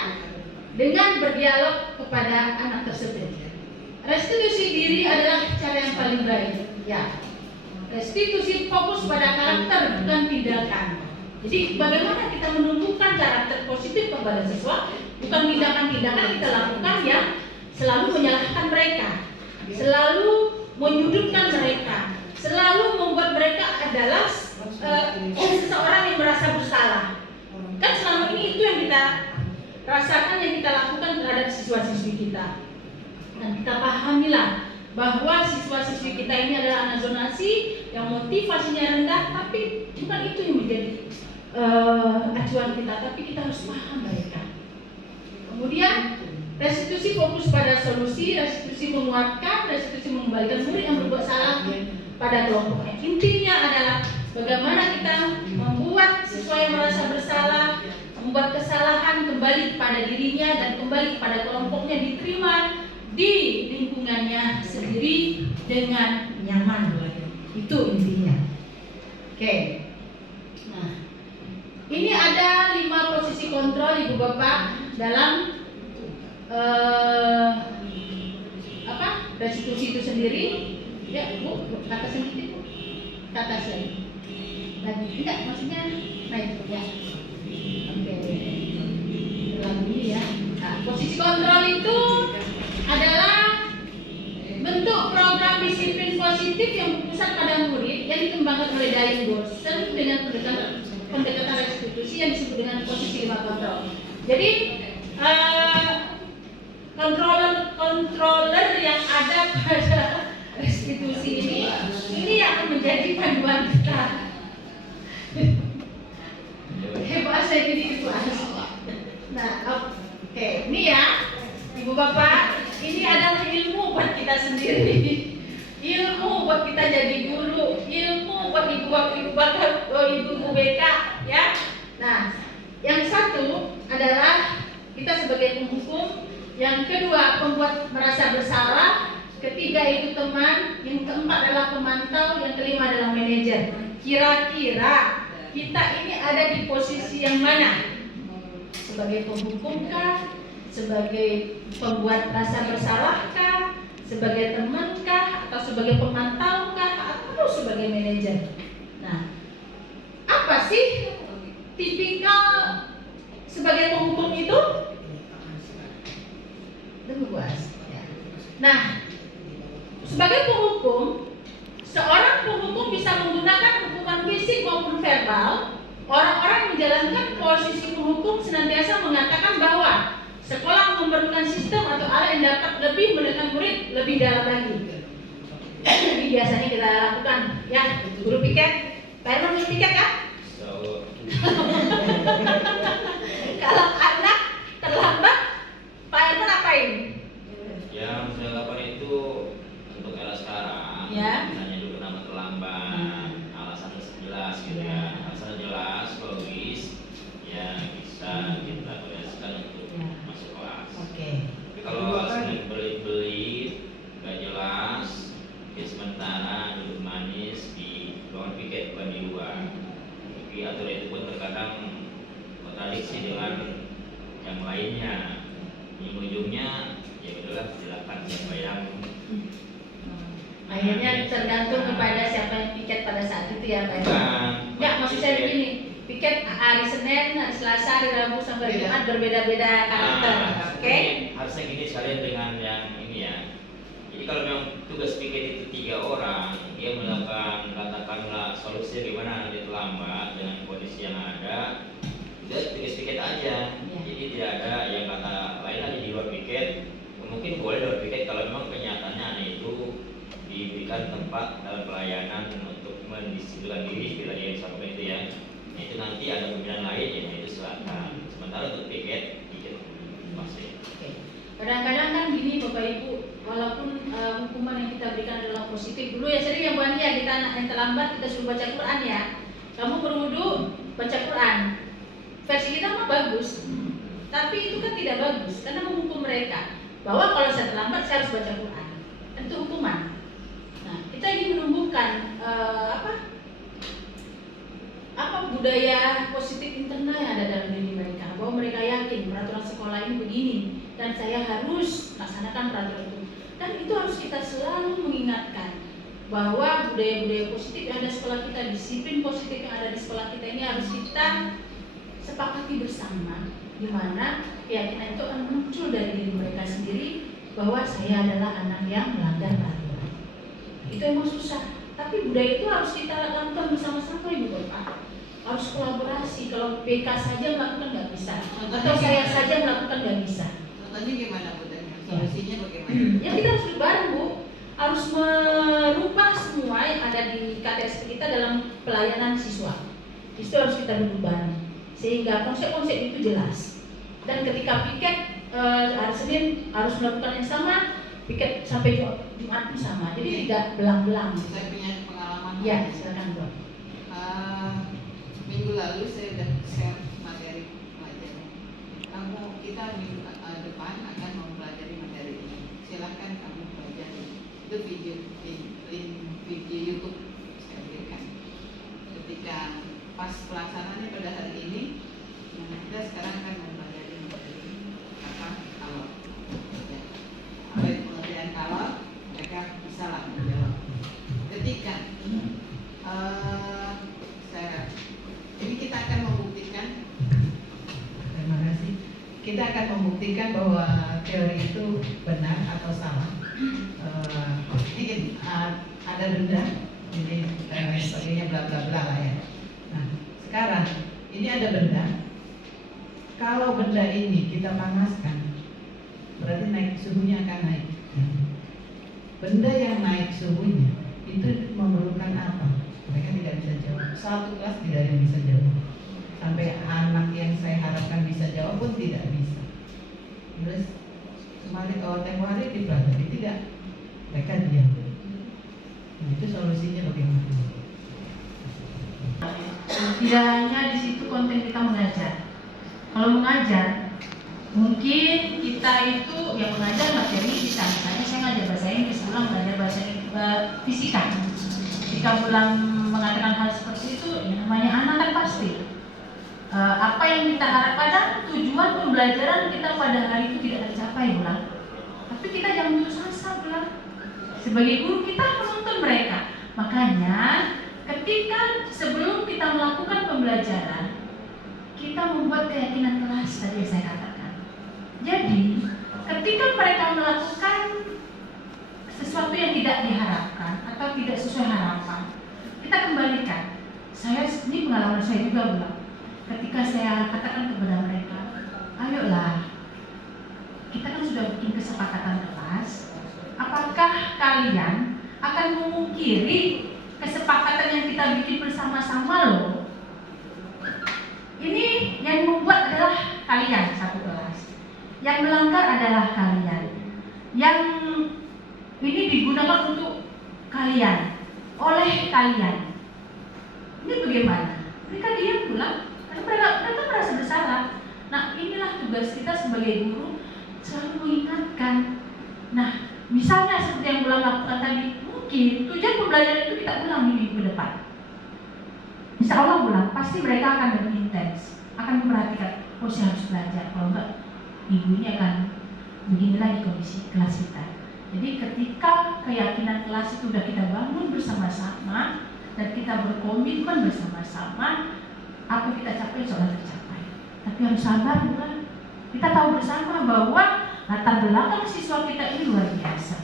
Dengan berdialog kepada anak tersebut. Restitusi diri adalah cara yang paling baik, ya. Restitusi fokus pada karakter bukan tindakan. Jadi bagaimana kita menumbuhkan karakter positif kepada siswa, bukan tindakan-tindakan kita lakukan yang selalu menyalahkan mereka, selalu menyudutkan mereka, selalu membuat mereka adalah seseorang yang merasa bersalah. Kan selama ini itu yang kita rasakan, yang kita lakukan terhadap siswa-siswi kita. Dan kita pahamilah bahwa siswa-siswi kita ini adalah anak zonasi yang motivasinya rendah, tapi bukan itu yang menjadi acuan kita, tapi kita harus paham mereka. Kemudian restitusi fokus pada solusi, restitusi menguatkan, restitusi mengembalikan murid yang berbuat salah pada kelompoknya. Intinya adalah bagaimana kita membuat siswa yang merasa bersalah, membuat kesalahan kembali kepada dirinya dan kembali kepada kelompoknya, diterima di lingkungannya sendiri dengan nyaman. Itu intinya. Oke. Nah, ini ada 5 posisi kontrol Ibu Bapak dalam restitusi itu sendiri. Ya Bu, kata sendiri Bu, kata sendiri. Lagi tidak, maksudnya naik ya. Oke. Ulang dulu ya. Nah, posisi kontrol itu adalah bentuk program disiplin positif yang berpusat pada murid yang dikembangkan oleh Dayang dosen dengan pendekatan restitusi yang disebut dengan posisi 5 kontrol. Jadi controller yang ada pada restitusi ini yang akan menjadi panduan kita. Bahasa ini itu. Nah, oke, ini ya Ibu Bapak, ini adalah ilmu buat kita sendiri, ilmu buat kita jadi guru, ilmu buat ibu BK, ya. Nah, yang satu adalah kita sebagai penghukum, yang kedua pembuat merasa bersalah, ketiga itu teman, yang keempat adalah pemantau, yang kelima adalah manajer. Kira-kira kita ini ada di posisi yang mana? Sebagai penghukum kah? Sebagai pembuat rasa bersalah kah? Sebagai teman kah? Atau sebagai pemantau kah? Atau sebagai manajer? Nah, apa sih tipikal sebagai penghukum itu? Tunggu Buas. Nah, sebagai penghukum, seorang penghukum bisa menggunakan hukuman fisik maupun verbal. Orang-orang yang menjalankan posisi penghukum senantiasa mengatakan bahwa sekolah memerlukan sistem atau alat yang dapat lebih menekan murid lebih dalam lagi. Ini biasanya kita lakukan, ya, guru piket. Pak Herman punya piket kan? Kalau anak terlambat, Pak Herman apain? Yang saya lakukan itu untuk era sekarang, Ya. misalnya dulu nama terlambat, alasan jelas gitu ya, alasan jelas, logis, ya bisa kita bereskan untuk masuk kelas. Oke. Tapi kalau sering belit-belit, nggak jelas, ya sementara duduk manis di ruangan piket bukan di luar. Tapi aturan itu pun terkadang kontradiksi dengan yang lainnya. Ujung-ujungnya ya udahlah silakan siapa yang Akhirnya tergantung kepada siapa yang piket pada saat itu ya Pak. bukan. Enggak, maksud saya begini, piket hari Senin, hari Selasa, hari Rabu sampai Jumat berbeda-beda karakter. Oke? Harusnya gini sekalian dengan yang ini ya. Jadi kalau memang tugas piket itu 3 orang, dia melakukan katakanlah solusi gimana nanti terlambat dengan kondisi yang ada, udah tugas piket aja. Ya. Jadi tidak ada yang kata lain lagi di luar piket. Mungkin boleh luar piket kalau memang kenyataannya anak itu diberikan tempat dalam pelayanan untuk mendisiplinkan diri bila dia disampaikan itu ya. Nah, itu nanti ada pimpinan lain ya itu silakan. Sementara untuk piket masih. Oke. Kadang-kadang kan gini Bapak Ibu, walaupun hukuman yang kita berikan adalah positif. Dulu ya sering ya Bu Andi ya, kita anak yang terlambat kita suruh baca Quran ya. Kamu berwudu, baca Quran. Versi kita mah bagus. Tapi itu kan tidak bagus karena menghukum mereka bahwa kalau saya terlambat saya harus baca Quran. Itu hukuman. Nah, kita ingin menumbuhkan budaya positif internal yang ada dalam diri mereka, bahwa mereka yakin peraturan sekolah ini begini dan saya harus laksanakan peraturan itu. Dan itu harus kita selalu mengingatkan bahwa budaya-budaya positif yang ada di sekolah kita, disiplin positif yang ada di sekolah kita ini harus kita sepakati bersama, di mana keyakinan itu akan muncul dari diri mereka sendiri bahwa saya adalah anak yang melanggar peraturan. Itu emang susah, tapi budaya itu harus kita lakukan bersama-sama Ibu Bapak. Harus kolaborasi. Kalau BK saja melakukan nggak bisa, atau saya saja melakukan nggak bisa. Contohnya gimana Bu? Solusinya bagaimana? Ya kita harus duduk bareng Bu, harus merubah semua yang ada di KTSP kita dalam pelayanan siswa. Itu harus kita duduk bareng sehingga konsep-konsep itu jelas. Dan ketika piket hari Senin harus melakukan yang sama, piket sampai Jumat pun sama. Jadi tidak belang-belang. Saya punya pengalaman. Ya, silakan Bu. Minggu lalu saya sudah share materi pelajaran. Kita minggu depan akan mempelajari materi ini. Silahkan kamu pelajari. Itu video YouTube saya berikan. Ketika pas pelaksanaannya pada hari ini, kita sekarang akan mempelajari materi kalau ya, pengertian kalau mereka bisa lah menjawab. Ketika ini kita akan membuktikan, terima kasih. Kita akan membuktikan bahwa teori itu benar atau salah. Ada benda, ini dan lain sebagainya, bla bla bla lah ya. Nah, sekarang ini ada benda. Kalau benda ini kita panaskan, berarti naik suhunya akan naik. Benda yang naik suhunya itu memerlukan apa? Mereka tidak bisa jawab. Satu kelas tidak ada yang bisa jawab. Sampai anak yang saya harapkan bisa jawab pun tidak bisa. Terus kemarin tempoh hari dipelajari tidak, mereka diam. Nah, itu solusinya bagaimana? Tidak hanya di situ konten kita mengajar. Kalau mengajar, mungkin kita itu yang mengajar materi bisa. Misalnya saya ngajar bahasa Inggris, pulang belajar bahasa fisika. Ketika ketika Bulan mengatakan hal seperti itu, yang namanya anak kan pasti apa yang kita harapkan, tujuan pembelajaran kita pada hari itu tidak tercapai Bulan. Tapi kita jangan putus asa Bulan. Sebagai guru kita menuntun mereka. Makanya ketika sebelum kita melakukan pembelajaran, kita membuat keyakinan kelas tadi yang saya katakan. Jadi ketika mereka melakukan sesuatu yang tidak diharapkan atau tidak sesuai harapan, kita kembalikan. Ini pengalaman saya juga Bulan. Ketika saya katakan kepada mereka, ayolah, kita kan sudah bikin kesepakatan kelas, apakah kalian akan memungkiri kesepakatan yang kita bikin bersama-sama loh? Ini yang membuat adalah kalian satu kelas, yang melanggar adalah kalian, yang ini digunakan untuk kalian, oleh kalian. Ini bagaimana? Mereka diam Bulan. Mereka merasa bersalah. Nah, inilah tugas kita sebagai guru, selalu mengingatkan. Nah, misalnya seperti yang Bulan lakukan tadi, mungkin tujuan pembelajaran itu kita ulang di minggu depan. Insya Allah Bulan, pasti mereka akan lebih intens, akan memperhatikan, oh saya harus belajar, kalau enggak ibu ini akan begini lagi kondisi kelas kita. Jadi ketika keyakinan kelas itu sudah kita bangun bersama-sama dan kita berkomitmen bersama-sama, apa kita capai sudah tercapai. Tapi harus sabar Bulan. Kita tahu bersama bahwa latar belakang siswa kita ini luar biasa.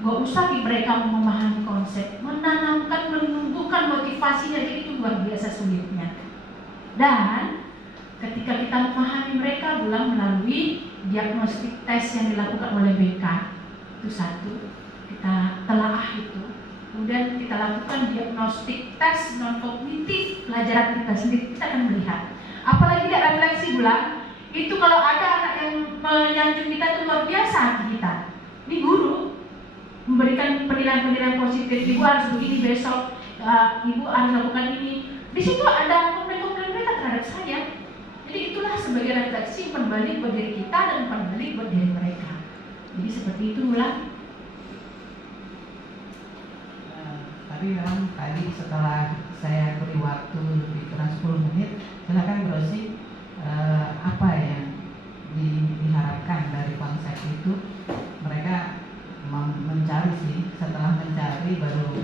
Gak usah mereka memahami konsep, menanamkan, menumbuhkan motivasinya, jadi itu luar biasa sulitnya. Dan ketika kita memahami mereka Bulan melalui diagnostik tes yang dilakukan oleh BK, itu satu, kita telaah itu. Kemudian kita lakukan diagnostik tes non kognitif pelajaran kita sendiri, kita akan melihat. Apalagi tidak refleksi Bulan, itu kalau ada anak yang menyanjung kita itu luar biasa kita. Ini guru memberikan penilaian-penilaian positif, ibu harus begini besok, ibu harus lakukan ini. Di situ ada komplain-komplain mereka terhadap saya. Jadi itulah sebagai refleksi perbalik buat diri kita dan perbalik buat diri mereka. Jadi seperti itu Bulan. Tapi memang tadi setelah saya beri waktu lebih kurang 10 menit, silakan browsing apa yang diharapkan dari konsep itu. Mereka mencari sih, setelah mencari baru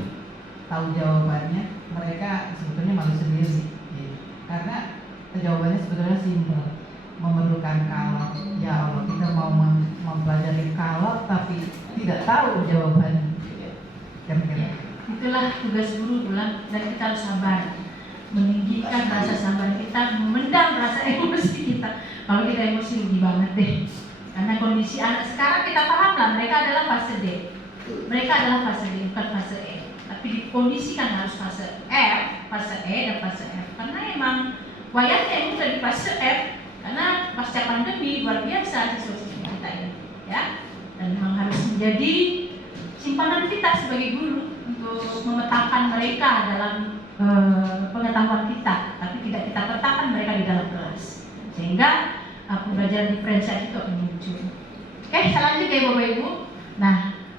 tahu jawabannya. Mereka sebetulnya malu sendiri ya. Karena jawabannya sebetulnya simpel, memerlukan kalau. Ya Allah, kita mau mempelajari kalau tapi tidak tahu jawabannya. Kira-kira Itulah tugas guru Bulan, dan kita harus sabar, meninggikan rasa sabar kita, memendam rasa emosi kita. Kalau kita emosi rugi banget deh, karena kondisi anak sekarang kita paham lah, mereka adalah fase D, mereka adalah fase D bukan fase E, tapi dikondisikan harus fase F, fase E dan fase F, karena emang wayangnya yang sudah di fase F, karena pasca pandemi luar biasa siswa-siswa kita ini, ya, dan memang harus menjadi simpanan kita sebagai guru untuk memetakan mereka dalam pengetahuan kita, tapi tidak kita letakkan mereka di dalam kelas, sehingga pembelajaran diferensiasi itu akan muncul. Oke, selanjutnya ya Bapak Ibu. Nah,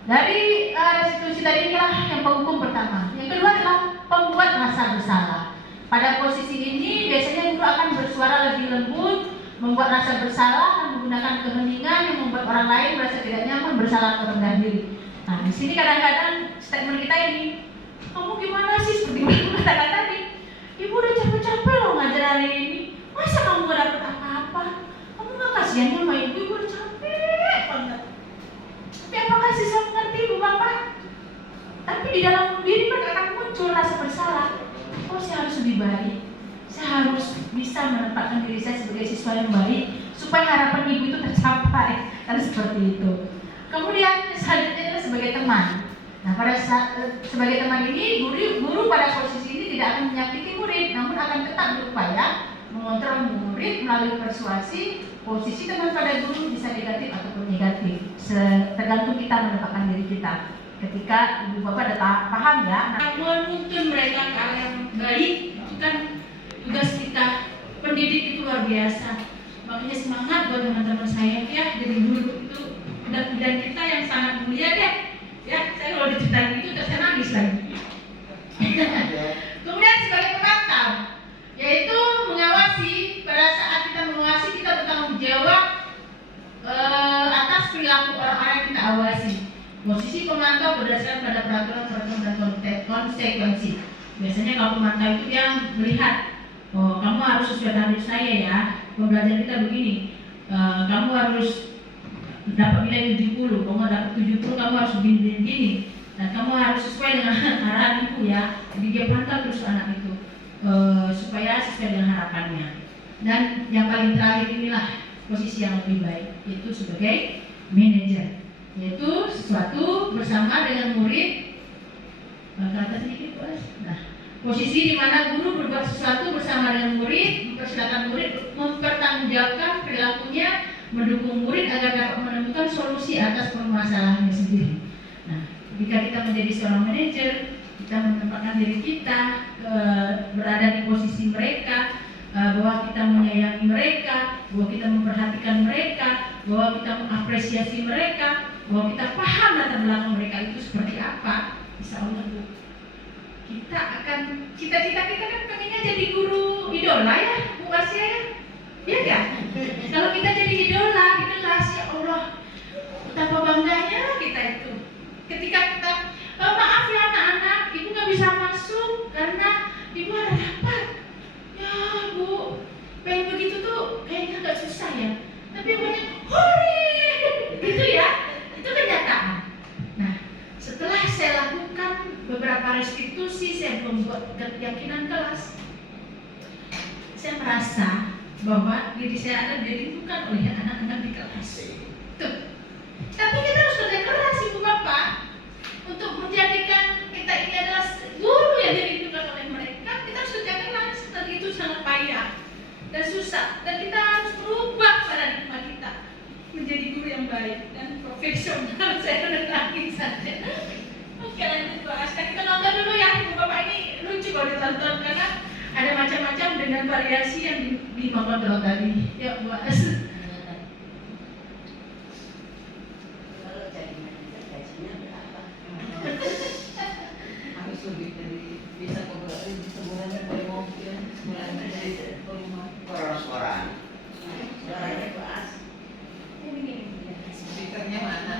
dari restitusi tadi inilah yang penghukum pertama. Yang kedua adalah pembuat rasa bersalah. Pada posisi ini biasanya guru akan bersuara lebih lembut, membuat rasa bersalah dan menggunakan keheningan yang membuat orang lain merasa tidak nyaman, bersalah atau rendah diri. Nah, di sini kadang-kadang statement kita ini, kamu gimana sih, seperti ibu katakan tadi, ibu udah capek-capek loh ngajar hari ini, masa kamu gak dapet apa-apa? Kamu gak kasihan sama ibu udah capek banget. Tapi apakah siswa mengerti ibu bapak? Tapi di dalam diri mereka akan muncul rasa bersalah. Oh, saya harus lebih baik, saya harus bisa menempatkan diri saya sebagai siswa yang baik supaya harapan ibu itu tercapai. Kan seperti itu. Kemudian selanjutnya adalah sebagai teman. Nah, pada saat sebagai teman ini, guru pada posisi ini tidak akan menyakiti murid, namun akan tetap berupaya mengontrol murid melalui persuasi. Posisi teman pada guru bisa negatif ataupun negatif, tergantung kita menempatkan diri kita. Ketika ibu bapak ada paham ya, menuntun mereka ke arah yang baik, itu kan tugas kita. Pendidik itu luar biasa. Makanya semangat buat teman-teman saya ya, jadi guru itu dan kita yang sangat mulia deh. Ya, saya kalau diceritain itu terus saya nangis lagi. awasi. Posisi pemantau berdasarkan pada peraturan dan konsekuensi. Biasanya kalau pemantau itu dia melihat, oh kamu harus sesuai target saya ya, pembelajaran kita begini, kamu harus dapat nilai 70, kamu dapat 70, kamu harus begini, dan kamu harus sesuai dengan arahan ibu ya. Jadi dia pantau terus anak itu supaya sesuai dengan harapannya. Dan yang paling terakhir inilah posisi yang lebih baik, yaitu sebagai manajer, yaitu sesuatu bersama dengan murid. Ke atas sedikit Bos. Nah, posisi di mana guru berbuat sesuatu bersama dengan murid, mempersilakan murid mempertanggungjawabkan perilakunya, mendukung murid agar dapat menemukan solusi atas permasalahannya sendiri. Nah, jika kita menjadi seorang manajer, kita menempatkan diri kita berada di posisi mereka, bahwa kita menyayangi mereka, bahwa kita memperhatikan mereka, bahwa kita mengapresiasi mereka, bahwa kita paham latar belakang mereka itu seperti apa. Insya Allah Bu, kita akan cita-cita kita kan pengennya jadi guru idola ya Bu Asia ya, iya kan? Kalau kita jadi idola di kelas, ya Allah, betapa bangganya kita itu. Ketika kita maaf ya anak-anak, ibu nggak bisa masuk karena ibu ada rapat. Ya Bu, pengen begitu tuh kayaknya agak susah ya. Tapi banyak hore, gitu ya. Itu kenyataan. Nah, setelah saya lakukan beberapa restitusi, saya membuat keyakinan kelas, saya merasa bahwa diri saya ada dirindukan oleh anak-anak di kelas. Tuh. Tapi kita harus kerja keras Ibu Bapak untuk menjadikan kita ini adalah guru yang dirindukan oleh mereka. Kita harus kerja keras, dan itu sangat payah dan susah. Dan kita harus berubah paradigma kita menjadi guru yang baik dan profesional. Saya ulangi saja. Oke, lanjut Bu Aska. Kita nonton dulu ya Ibu Bapak, ini lucu kalau ditonton karena ada macam-macam dengan variasi yang dikontrol tadi. Ya Bu Aska. Harus lebih dari bisa sebulannya boleh mobil, sebulannya dari rumah. Suara-suaraan. Suaranya keras. Speakernya mana?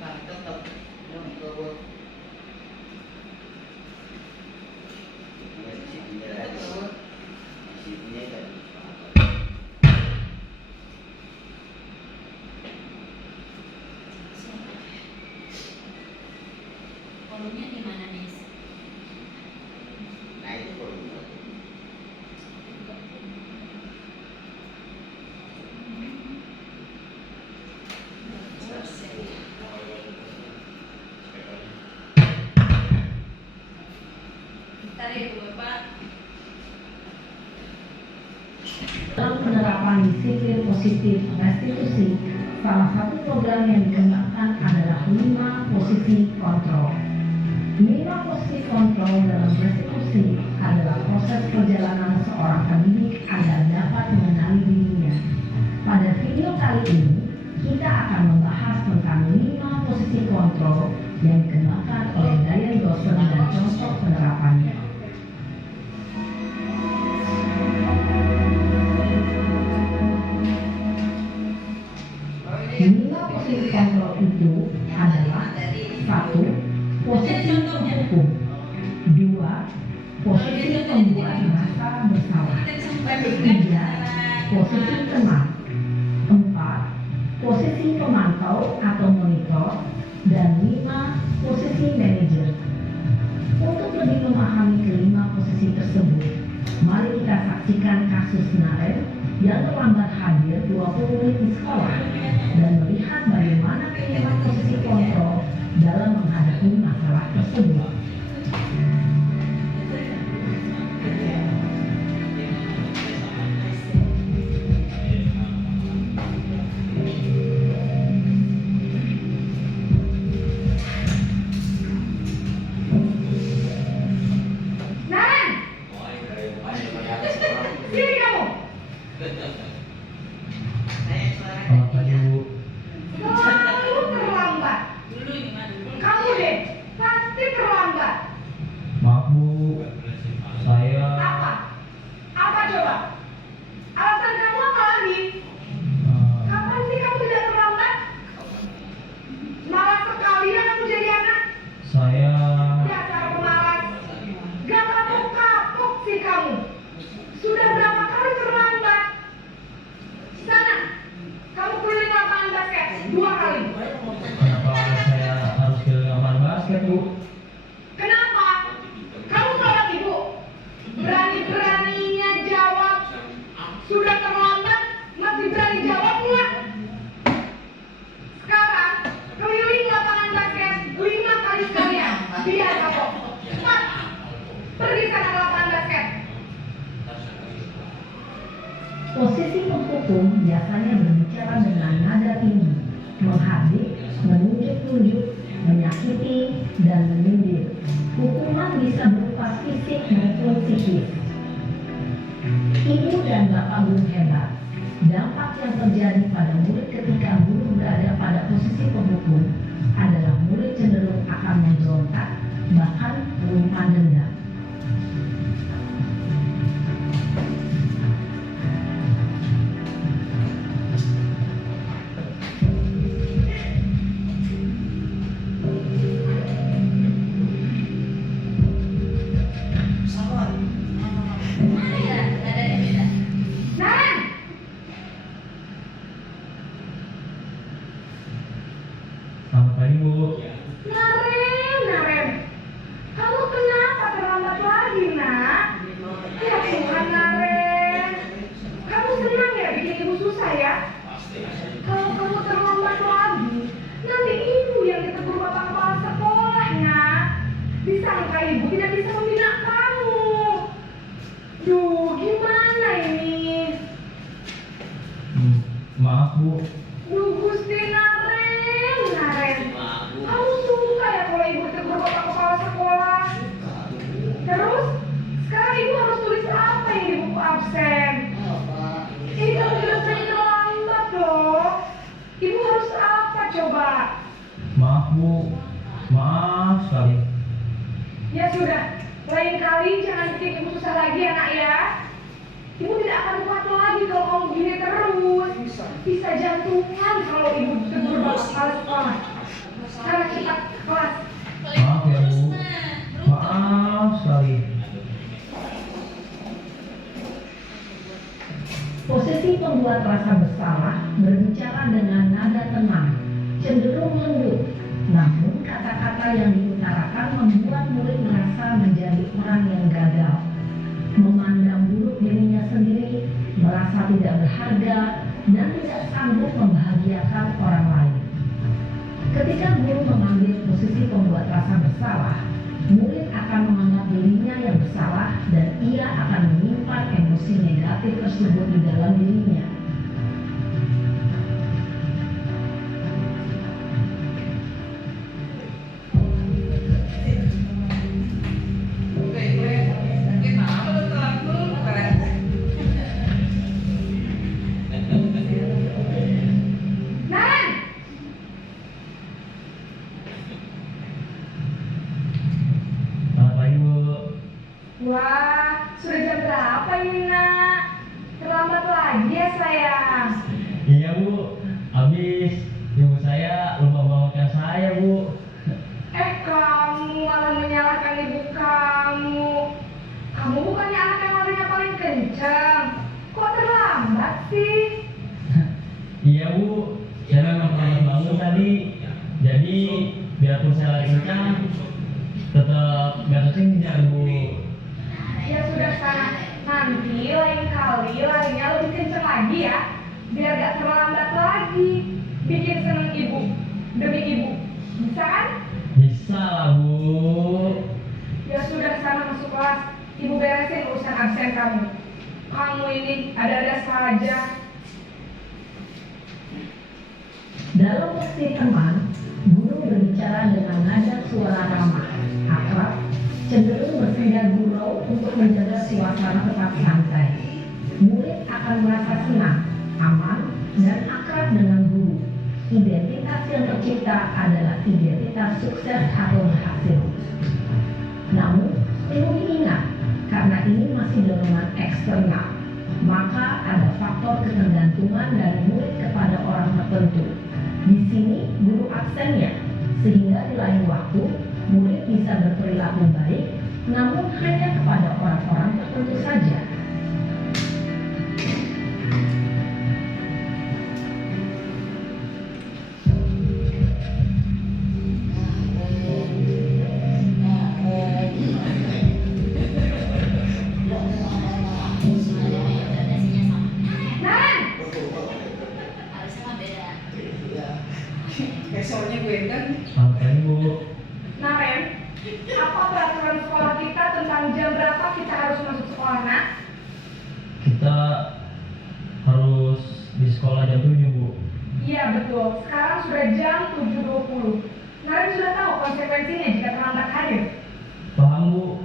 Nah, tetap belum kebut. Volumenya di mana Nis? Nah itu volume. Bentar ya Bu Bapak. Dalam penerapan disiplin positif restitusi, salah satu program yang dikembangkan adalah 5 posisi kontrol. 5 posisi kontrol dalam restitusi adalah proses perjalanan seorang pendidik agar dapat mengenali dirinya. Pada video kali ini, kita akan membahas tentang 5 posisi kontrol yang dikembangkan oleh Diane Dawson dan contoh penerapannya. Lima posisi kontrol itu adalah 1. Posisi penghukum, 2. Posisi pembuat merasa bersalah, 3. Posisi teman, 4. Posisi pemantau atau monitor, dan 5. Posisi manajer. Untuk lebih memahami kelima posisi tersebut, mari kita saksikan kasus Naren yang terlambat hadir 20 menit di sekolah dan melihat bagaimana kelima posisi kontrol dalam menghadapi masalah tersebut. Selalu terlambat. Kamu deh, pasti terlambat. Maaf Bu, saya Apa? sih kamu? Sudah berapa kali terlambat? Sana, kamu keliling lapangan basket 2 kali. Kenapa saya harus ke lapangan basket, Bu? Kenapa? Kamu tolak ibu. Berani-beraninya jawab. Sudah terlambat, masih berani jawab nggak? Sekarang, keliling lapangan basket 5 kali sekalian. Biasa kok. Cepat. Pergi sana ke lapangan basket. Posisi penghukum biasanya berbicara dengan nada tinggi, menghardik, menunjuk-nunjuk, menyakiti, dan menyindir. Hukuman bisa berupa fisik maupun psikis. Ibu dan bapak guru hebat. Dampak yang terjadi pada murid ketika guru berada pada posisi penghukum adalah murid cenderung akan memberontak, bahkan menumpah dendam. Mana ya nadanya beda? Naren, Selamat pagi, Bu. Naren. Kamu kenapa terlambat lagi, nak? Ya Tuhan, Naren. Kamu senang ya bikin ibu susah ya? Kalau kamu terlambat lagi, nanti ibu yang ditegur bapak kepala sekolahnya. Disangka ibu tidak bisa membina kamu. Duh, gimana ini? Maaf, Bu. Duh, Gusti Naren. Kamu suka ya kalau ibu ditegur bapak kepala sekolah? Terus, sekarang ibu harus tulis apa yang di buku absen? Ini kamu jelasnya terlambat loh. Ibu harus apa coba? Maaf, Bu. Maaf sekali. Ya sudah, lain kali jangan bikin ibu susah lagi ya nak ya. Ibu tidak akan kuat lagi kalau kamu gini terus. Bisa jantungan kalau ibu tegur bapak kepala sekolah. Sekarang cepat ke kelas. Maaf ya, Bu. Maaf sekali. Posisi pembuat rasa bersalah berbicara dengan nada tenang, cenderung lembut. Namun kata-kata yang diutarakan membuat murid merasa menjadi orang yang gagal, memandang buruk dirinya sendiri, merasa tidak berharga, dan tidak sanggup membahagiakan orang lain. Ketika guru mengambil posisi pembuat rasa bersalah, murid akan menganggap dirinya yang bersalah dan ia akan menyimpan emosi negatif tersebut di dalam dirinya. Naren, Selamat pagi, Bu. wah, sudah jam berapa ini nak? Terlambat lagi ya sayang. Iya, Bu. Habis ibu saya lupa bawakan saya, Bu. Kamu malah menyalahkan ibu kamu. Kamu bukannya anak yang larinya paling kencang. Kok terlambat sih? Iya, Bu. Saya memang terlambat bangun tadi. Jadi biarpun saya lari kencang, tetap nggak kekejar, Bu. Ya sudah sana. Nanti lain kali larinya lebih kencang lagi ya. Biar gak terlambat lagi. Bikin seneng ibu. Demi ibu. Bisa kan? Bisa lah, Bu. Ya sudah sana masuk kelas. Ibu beresin urusan absen kamu. Kamu ini ada-ada saja. Dalam posisi teman, guru berbicara dengan nada suara ramah, akrab, cenderung bersenda gurau untuk menjaga suasana tetap santai. Murid akan merasa senang, aman, dan akrab dengan guru. Identitas yang tercipta adalah identitas sukses atau berhasil. Namun, perlu diingat, karena ini masih dorongan eksternal, maka ada faktor ketergantungan dari murid kepada orang tertentu. Di sini guru absennya, sehingga di lain waktu murid bisa berperilaku baik, namun hanya kepada orang-orang tertentu kita harus di sekolah jam 7, Bu. Iya betul, sekarang sudah jam 7.20. Naren sudah tahu konsekuensinya jika terlambat hadir. Paham, Bu.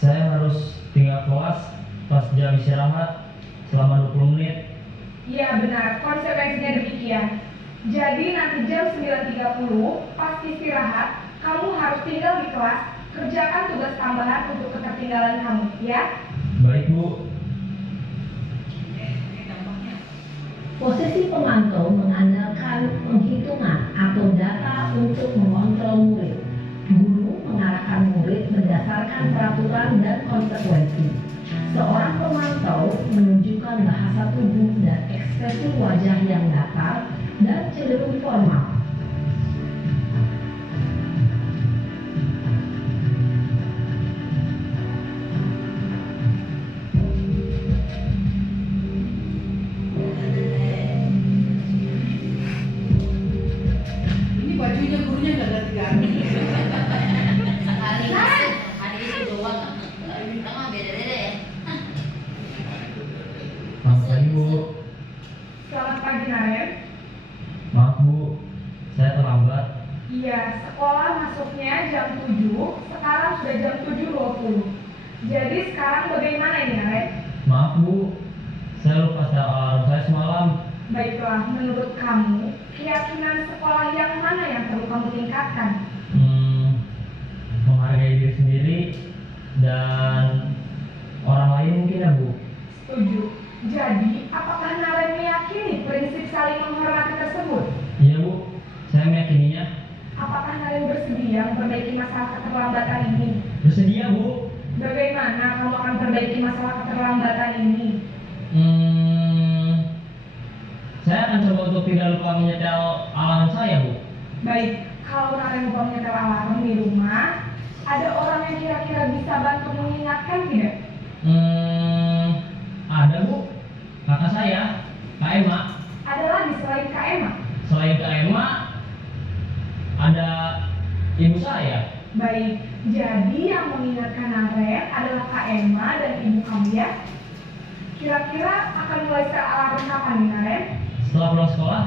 Saya harus tinggal kelas pas jam istirahat selama 20 menit. Iya benar, konsekuensinya demikian. Jadi nanti jam 9.30 pas istirahat, kamu harus tinggal di kelas, kerjakan tugas tambahan untuk ketertinggalan kamu, ya? Baik, Bu. Posisi pemantau mengandalkan penghitungan atau data untuk mengontrol murid. Guru mengarahkan murid berdasarkan peraturan dan konsekuensi. Seorang pemantau menunjukkan bahasa tubuh dan ekspresi wajah yang datar dan cenderung formal. Ini bajunya gurunya nggak ganti-ganti. Hari itu doang. Sama beda-beda ya. Selamat pagi, Bu. Selamat pagi Naren. Maaf, Bu. Saya terlambat. Iya, sekolah masuknya jam 7, sekarang sudah jam 7.20. Jadi sekarang bagaimana ini Naren? Maaf, Bu. Saya lupa setel alarm saya semalam. Baiklah, menurut kamu, keyakinan sekolah yang mana yang perlu kamu tingkatkan? Menghargai diri sendiri dan orang lain mungkin ya, Bu. Setuju. Jadi, apakah Naren meyakini prinsip saling menghormati tersebut? Iya, Bu. Saya meyakininya. Apakah Naren bersedia memperbaiki masalah keterlambatan ini? Bersedia, Bu. Bagaimana kamu akan perbaiki masalah keterlambatan ini? Saya akan coba untuk tidak lupa menyetel alarm saya, Bu. Baik, kalau Naren lupa menyetel alarm di rumah, ada orang yang kira-kira bisa bantu mengingatkan tidak? Ada, Bu. Kakak saya, Kak Emma. Ada lagi selain Kak Emma? Selain Kak Emma, ada ibu saya. Baik, jadi yang mengingatkan Naren adalah Kak Emma dan ibu kamu ya? Kira-kira akan mulai setel alarm kapan nih Naren? Setelah pulang sekolah,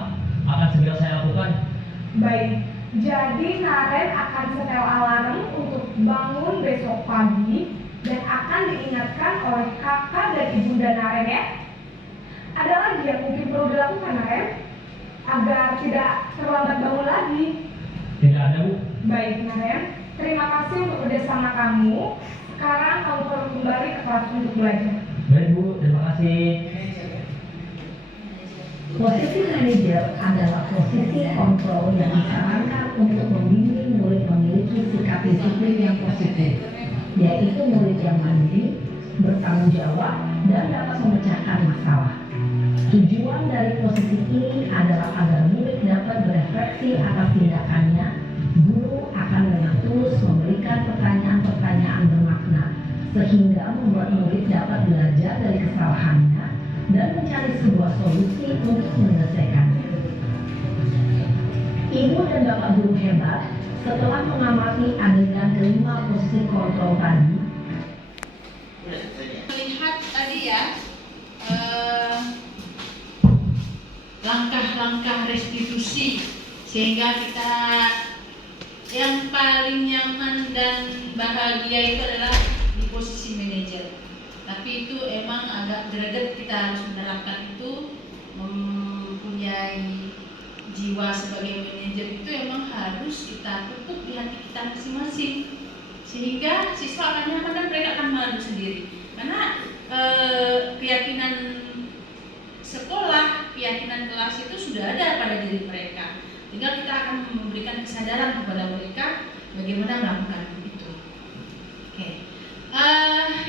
akan segera saya lakukan. Baik, jadi Naren akan setel alarm untuk bangun besok pagi dan akan diingatkan oleh kakak dan ibunda Naren ya. Ada lagi yang mungkin perlu dilakukan Naren agar tidak terlambat bangun lagi. Tidak ada, Bu. Baik Naren, terima kasih untuk kerjasama kamu. Sekarang kamu perlu kembali ke kelas untuk belajar. Baik, Bu. Terima kasih. Posisi manajer adalah posisi kontrol yang disarankan untuk membimbing murid memiliki sikap disiplin yang positif, yaitu murid yang mandiri, bertanggung jawab, dan dapat memecahkan masalah. Tujuan dari posisi ini adalah agar murid dapat berefleksi atas tindakannya. Guru akan dengan tulus memberikan pertanyaan-pertanyaan bermakna, sehingga membuat murid dapat belajar dari kesalahannya dan mencari sebuah solusi untuk menyelesaikannya. Ibu dan Bapak guru hebat, setelah mengamati adegan kelima posisi kontrol tadi, Melihat tadi ya langkah-langkah restitusi sehingga kita yang paling nyaman dan bahagia itu adalah di posisi manajer. Tapi itu emang agak greget, kita harus menerapkan itu, mempunyai jiwa sebagai manajer itu emang harus kita tutup di hati kita masing-masing sehingga siswa akan nyaman dan mereka akan malu sendiri karena keyakinan sekolah, keyakinan kelas itu sudah ada pada diri mereka. Tinggal kita akan memberikan kesadaran kepada mereka bagaimana melakukan itu. Oke.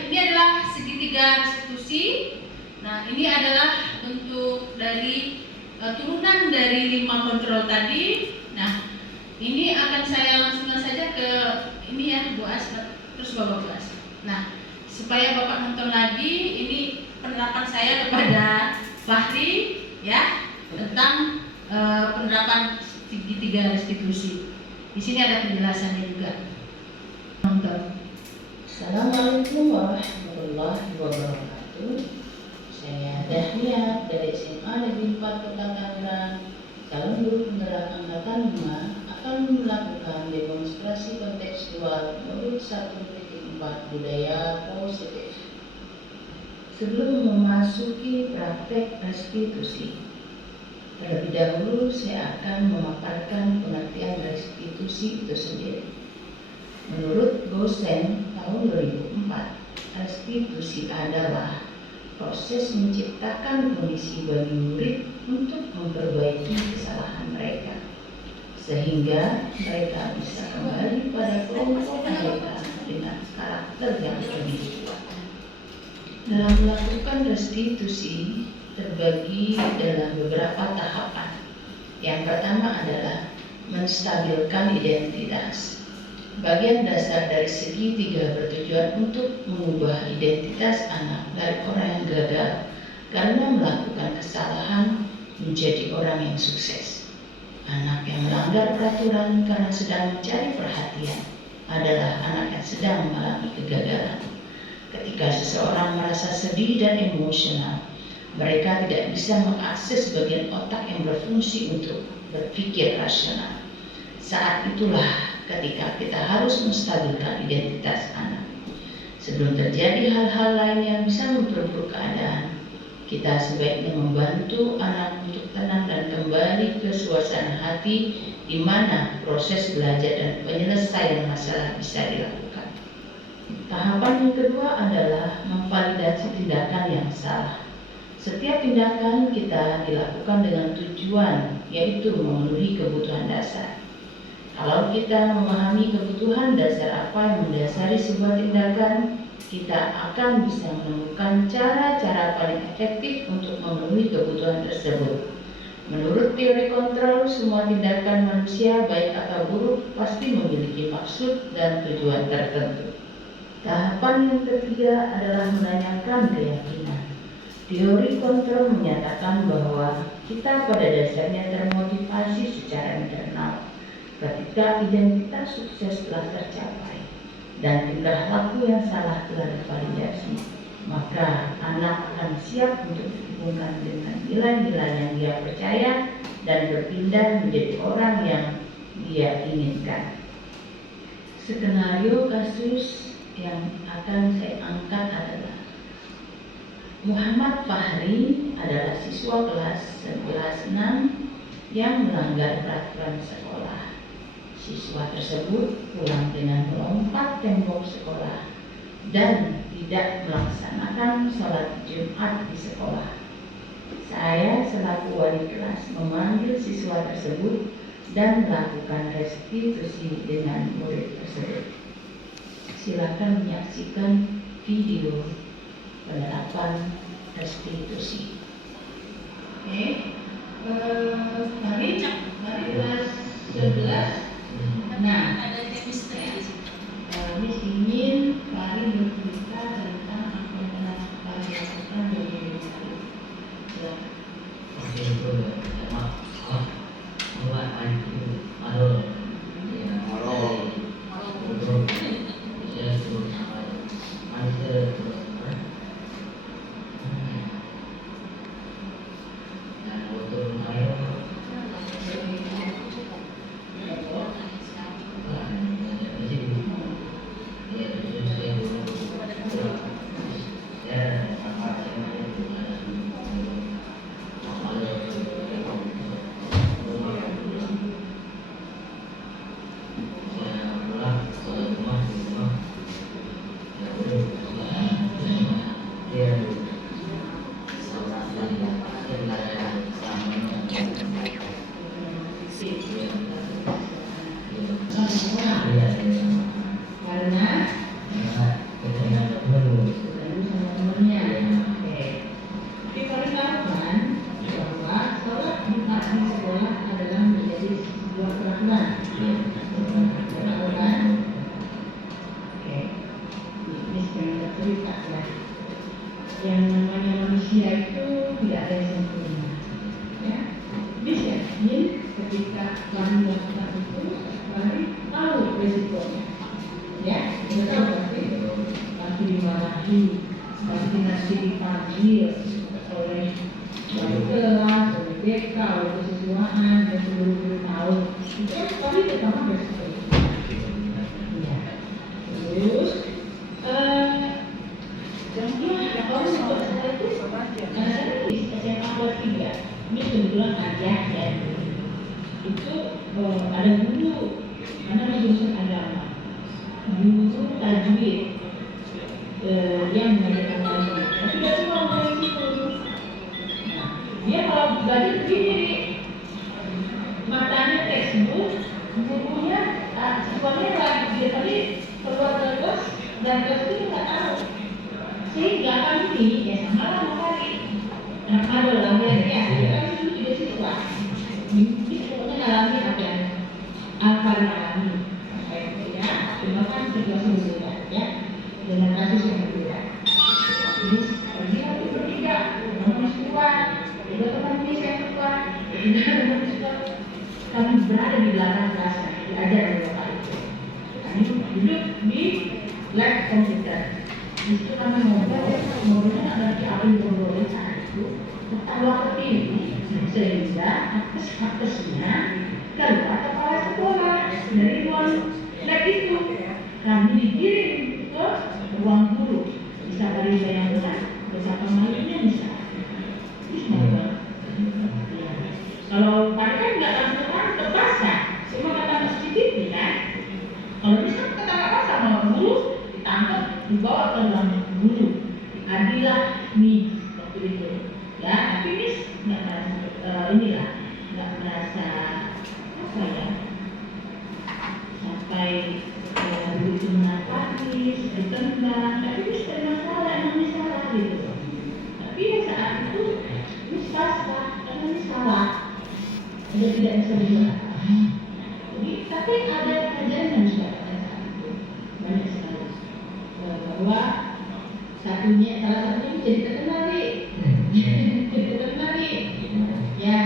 Ini adalah segitiga restitusi. Nah, ini adalah bentuk dari turunan dari 5 kontrol tadi. Nah, ini akan saya langsungkan saja ke ini ya, Bu As, terus Bapak Bu As. Nah, supaya Bapak nonton lagi, ini penerapan saya kepada Fahri ya tentang penerapan segitiga restitusi. Di sini ada penjelasannya juga. Nonton. Assalamualaikum warahmatullahi wabarakatuh. Saya SMA Negeri 4 Kota Tangerang, calon guru penggerak angkatan 5 akan melakukan demonstrasi kontekstual menurut 1.4 budaya positif. Sebelum memasuki praktek restitusi, terlebih dahulu saya akan memaparkan pengertian restitusi itu sendiri. Menurut Gosen tahun 2004, restitusi adalah proses menciptakan kondisi bagi murid untuk memperbaiki kesalahan mereka, sehingga mereka bisa kembali pada kelompok mereka dengan karakter yang lebih kuat. Dalam melakukan restitusi terbagi dalam beberapa tahapan. Yang pertama adalah menstabilkan identitas. Bagian dasar dari segitiga bertujuan untuk mengubah identitas anak dari orang yang gagal karena melakukan kesalahan menjadi orang yang sukses. Anak yang melanggar peraturan karena sedang mencari perhatian adalah anak yang sedang mengalami kegagalan. Ketika seseorang merasa sedih dan emosional, mereka tidak bisa mengakses bagian otak yang berfungsi untuk berpikir rasional. Saat itulah ketika kita harus menstabilkan identitas anak. Sebelum terjadi hal-hal lain yang bisa memperburuk keadaan, kita sebaiknya membantu anak untuk tenang dan kembali ke suasana hati di mana proses belajar dan penyelesaian masalah bisa dilakukan. Tahapan yang kedua adalah memvalidasi tindakan yang salah. Setiap tindakan kita dilakukan dengan tujuan, yaitu memenuhi kebutuhan dasar. Kalau kita memahami kebutuhan dasar apa yang mendasari sebuah tindakan, kita akan bisa menemukan cara-cara paling efektif untuk memenuhi kebutuhan tersebut. Menurut teori kontrol, semua tindakan manusia, baik atau buruk, pasti memiliki maksud dan tujuan tertentu. Tahapan yang ketiga adalah menanyakan keyakinan. Teori kontrol menyatakan bahwa kita pada dasarnya termotivasi secara internal ketika identitas sukses telah tercapai dan tingkah laku yang salah telah divalidasi, maka anak akan siap untuk dihubungkan dengan nilai-nilai yang dia percaya dan berpindah menjadi orang yang dia inginkan. Skenario kasus yang akan saya angkat adalah Muhammad Fahri adalah siswa kelas 11-6 yang melanggar peraturan sekolah. Siswa tersebut pulang dengan melompat tembok sekolah dan tidak melaksanakan sholat Jumat di sekolah. Saya selaku wali kelas memanggil siswa tersebut dan melakukan restitusi dengan murid tersebut. Silakan menyaksikan video penerapan restitusi. Oke, mari kelas 11. Nah, kami ingin Fahri bercerita tentang apa yang telah Fahri lakukan dari diri. Silakan. Yang namanya manusia itu tidak ada yang sempurna, ya. Bisa yakin ketika kami melakukan itu, kami tahu resikonya, ya. Betul pasti dimarahi, pasti nanti dipanggil oleh wali kelas, wali BK, wali kesiswaan, dan seluruh tahun itu kan kami pertama bersekolah. Ya. Terus kalau untuk saya itu karena saya di SMA kelas 3 ini kebetulan aja ya itu ada guru karena ada jurusan agama, guru tajwid yang mengajarkan tajwid, tapi dia cuma dari situ. Nah, dia kalau belajar begini nih, matanya textbook, bukunya, siswanya lagi dia tadi keluar dari kelas dan kelas itu nggak tahu. Sehingga kami ya sama lah hari anak ada lah ya kami dulu juga siswa mungkin pokoknya ngalamin apa yang Alfari alami ya cuma kan situasi berbeda ya dengan kasus yang berbeda. Jadi dia itu bertiga teman siswa ada teman bis yang keluar tidak ada teman siswa kami berada di belakang kelas diajar oleh bapak itu kami duduk di lab komputer. Itu kami ngobrolnya ada di apa yang ngobrolin saat itu ketawa ke TV sehingga akses-aksesnya keluar kepala sekolah dari ruang lab itu kami dikirim ke ruang guru bisa dari bayangkan betapa malunya bisa kalau pakai nggak langsung terbaca cuma kata masjid itu kan kalau bisa kata nggak pasang sama guru ditangkap dibawa ke ruang guru adilah nih waktu itu ya tapi Miss nggak merasa nggak merasa apa ya sampai guru itu menangis ditendang tapi Miss tidak masalah emang salah gitu tapi saat itu Miss pasrah karena Miss salah dia tidak bisa dibuat jadi tapi ada kajian yang Miss dapatkan saat itu banyak sekali bahwa salah satunya jadi terkenal nih jadi terkenal nih ya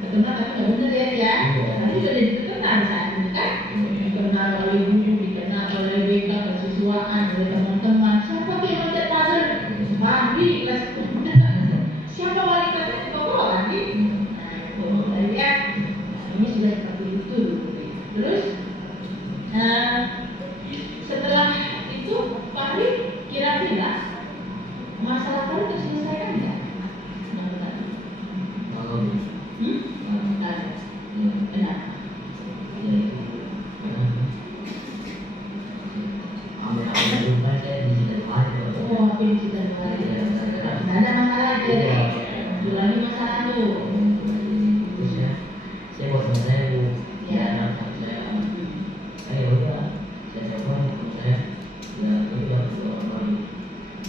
terkenal tapi nggak benar ya nanti sudah jadi terkenal saat ini kan dikenal oleh guru dikenal oleh BK kesiswaan oleh teman-teman siapa yang ngajak tazer Bandi kelas siapa wali kelas itu bawa lagi ya ini sudah seperti itu terus setelah itu Fahri kira-kira masalah Fahri terselesaikan nggak? Kenapa? Oh, apa yang kita mulai? Nggak ada masalah jadi ulangi masalah itu. Saya buat saya bu, Ya. saya udah saya telepon saya ya itu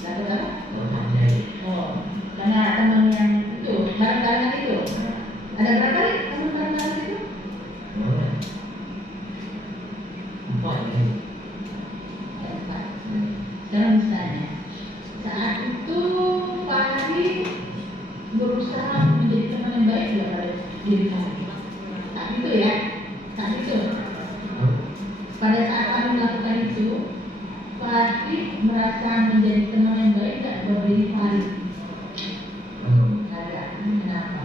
Dapat apa? telepon saya Oh, karena teman yang itu barang-barangan itu ada berapa nih teman barang-barangan itu? empat ini. Empat. Sekarang misalnya saat itu Fahri berusaha menjadi teman yang baik nggak pada diri Fahri? Saat itu ya, saat itu pada saat kami melakukan itu Fahri merasa menjadi teman yang baik nggak buat diri Fahri? Ada. Kenapa?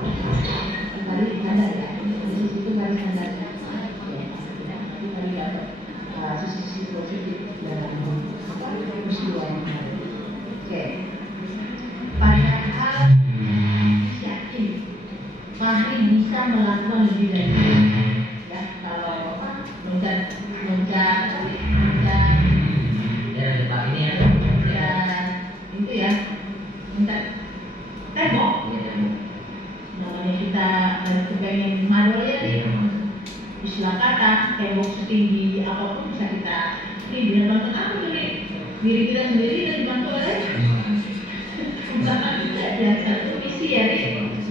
Fahri sadar ya, di situ Fahri sadar ya. Fahri dapat sisi positif dalam peristiwa yang ada. Oke. Padahal yakin Fahri bisa melakukan lebih dari itu. Ya, kalau apa? Loncat Ya lepas ini ya. itu ya, loncat tembok. Namanya kita kepengen madol ya nih. Istilah kata tembok setinggi apapun bisa kita ini dengan bantuan apa tuh nih? Diri kita sendiri dan dibantu oleh usaha kita dan satu misi ya nih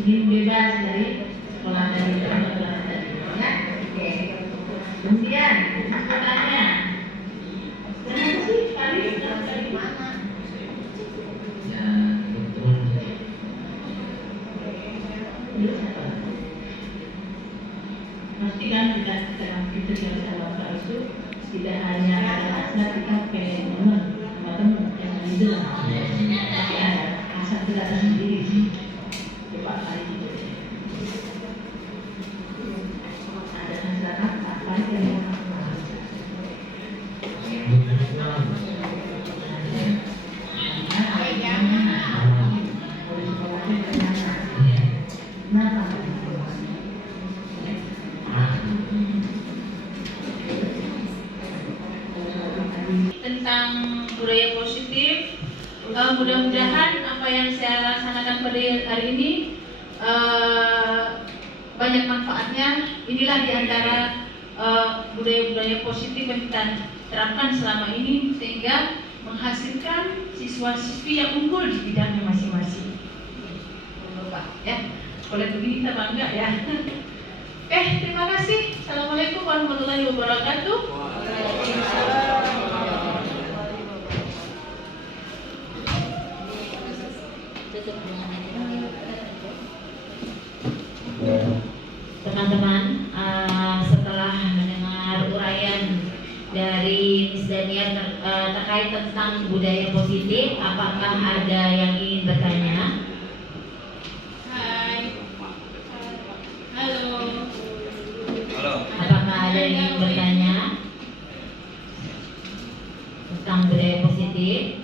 ingin bebas dari sekolah dari teman-teman tadi ya. Oke. Kemudian pertanyaannya kenapa sih Fahri dari mana? Ya teman saya. Terus apa? memastikan dalam itu dalam itu tidak hanya rasa kita pengen teman sama teman yang jelas, tapi ada rasa kita sendiri sih. Coba kali itu ada rasa apa yang mau tentang budaya positif. Mudah-mudahan apa yang saya laksanakan pada hari ini banyak manfaatnya. Inilah diantara budaya-budaya positif yang kita terapkan selama ini sehingga menghasilkan siswa-siswi yang unggul di bidangnya masing-masing. Bapak, ya, boleh begini kita bangga ya. Oke, terima kasih. Assalamualaikum warahmatullahi wabarakatuh. Teman-teman, setelah mendengar uraian dari Miss Daniel terkait tentang budaya positif, apakah ada yang ingin bertanya? Hai. Halo. Apakah ada yang ingin bertanya tentang budaya positif?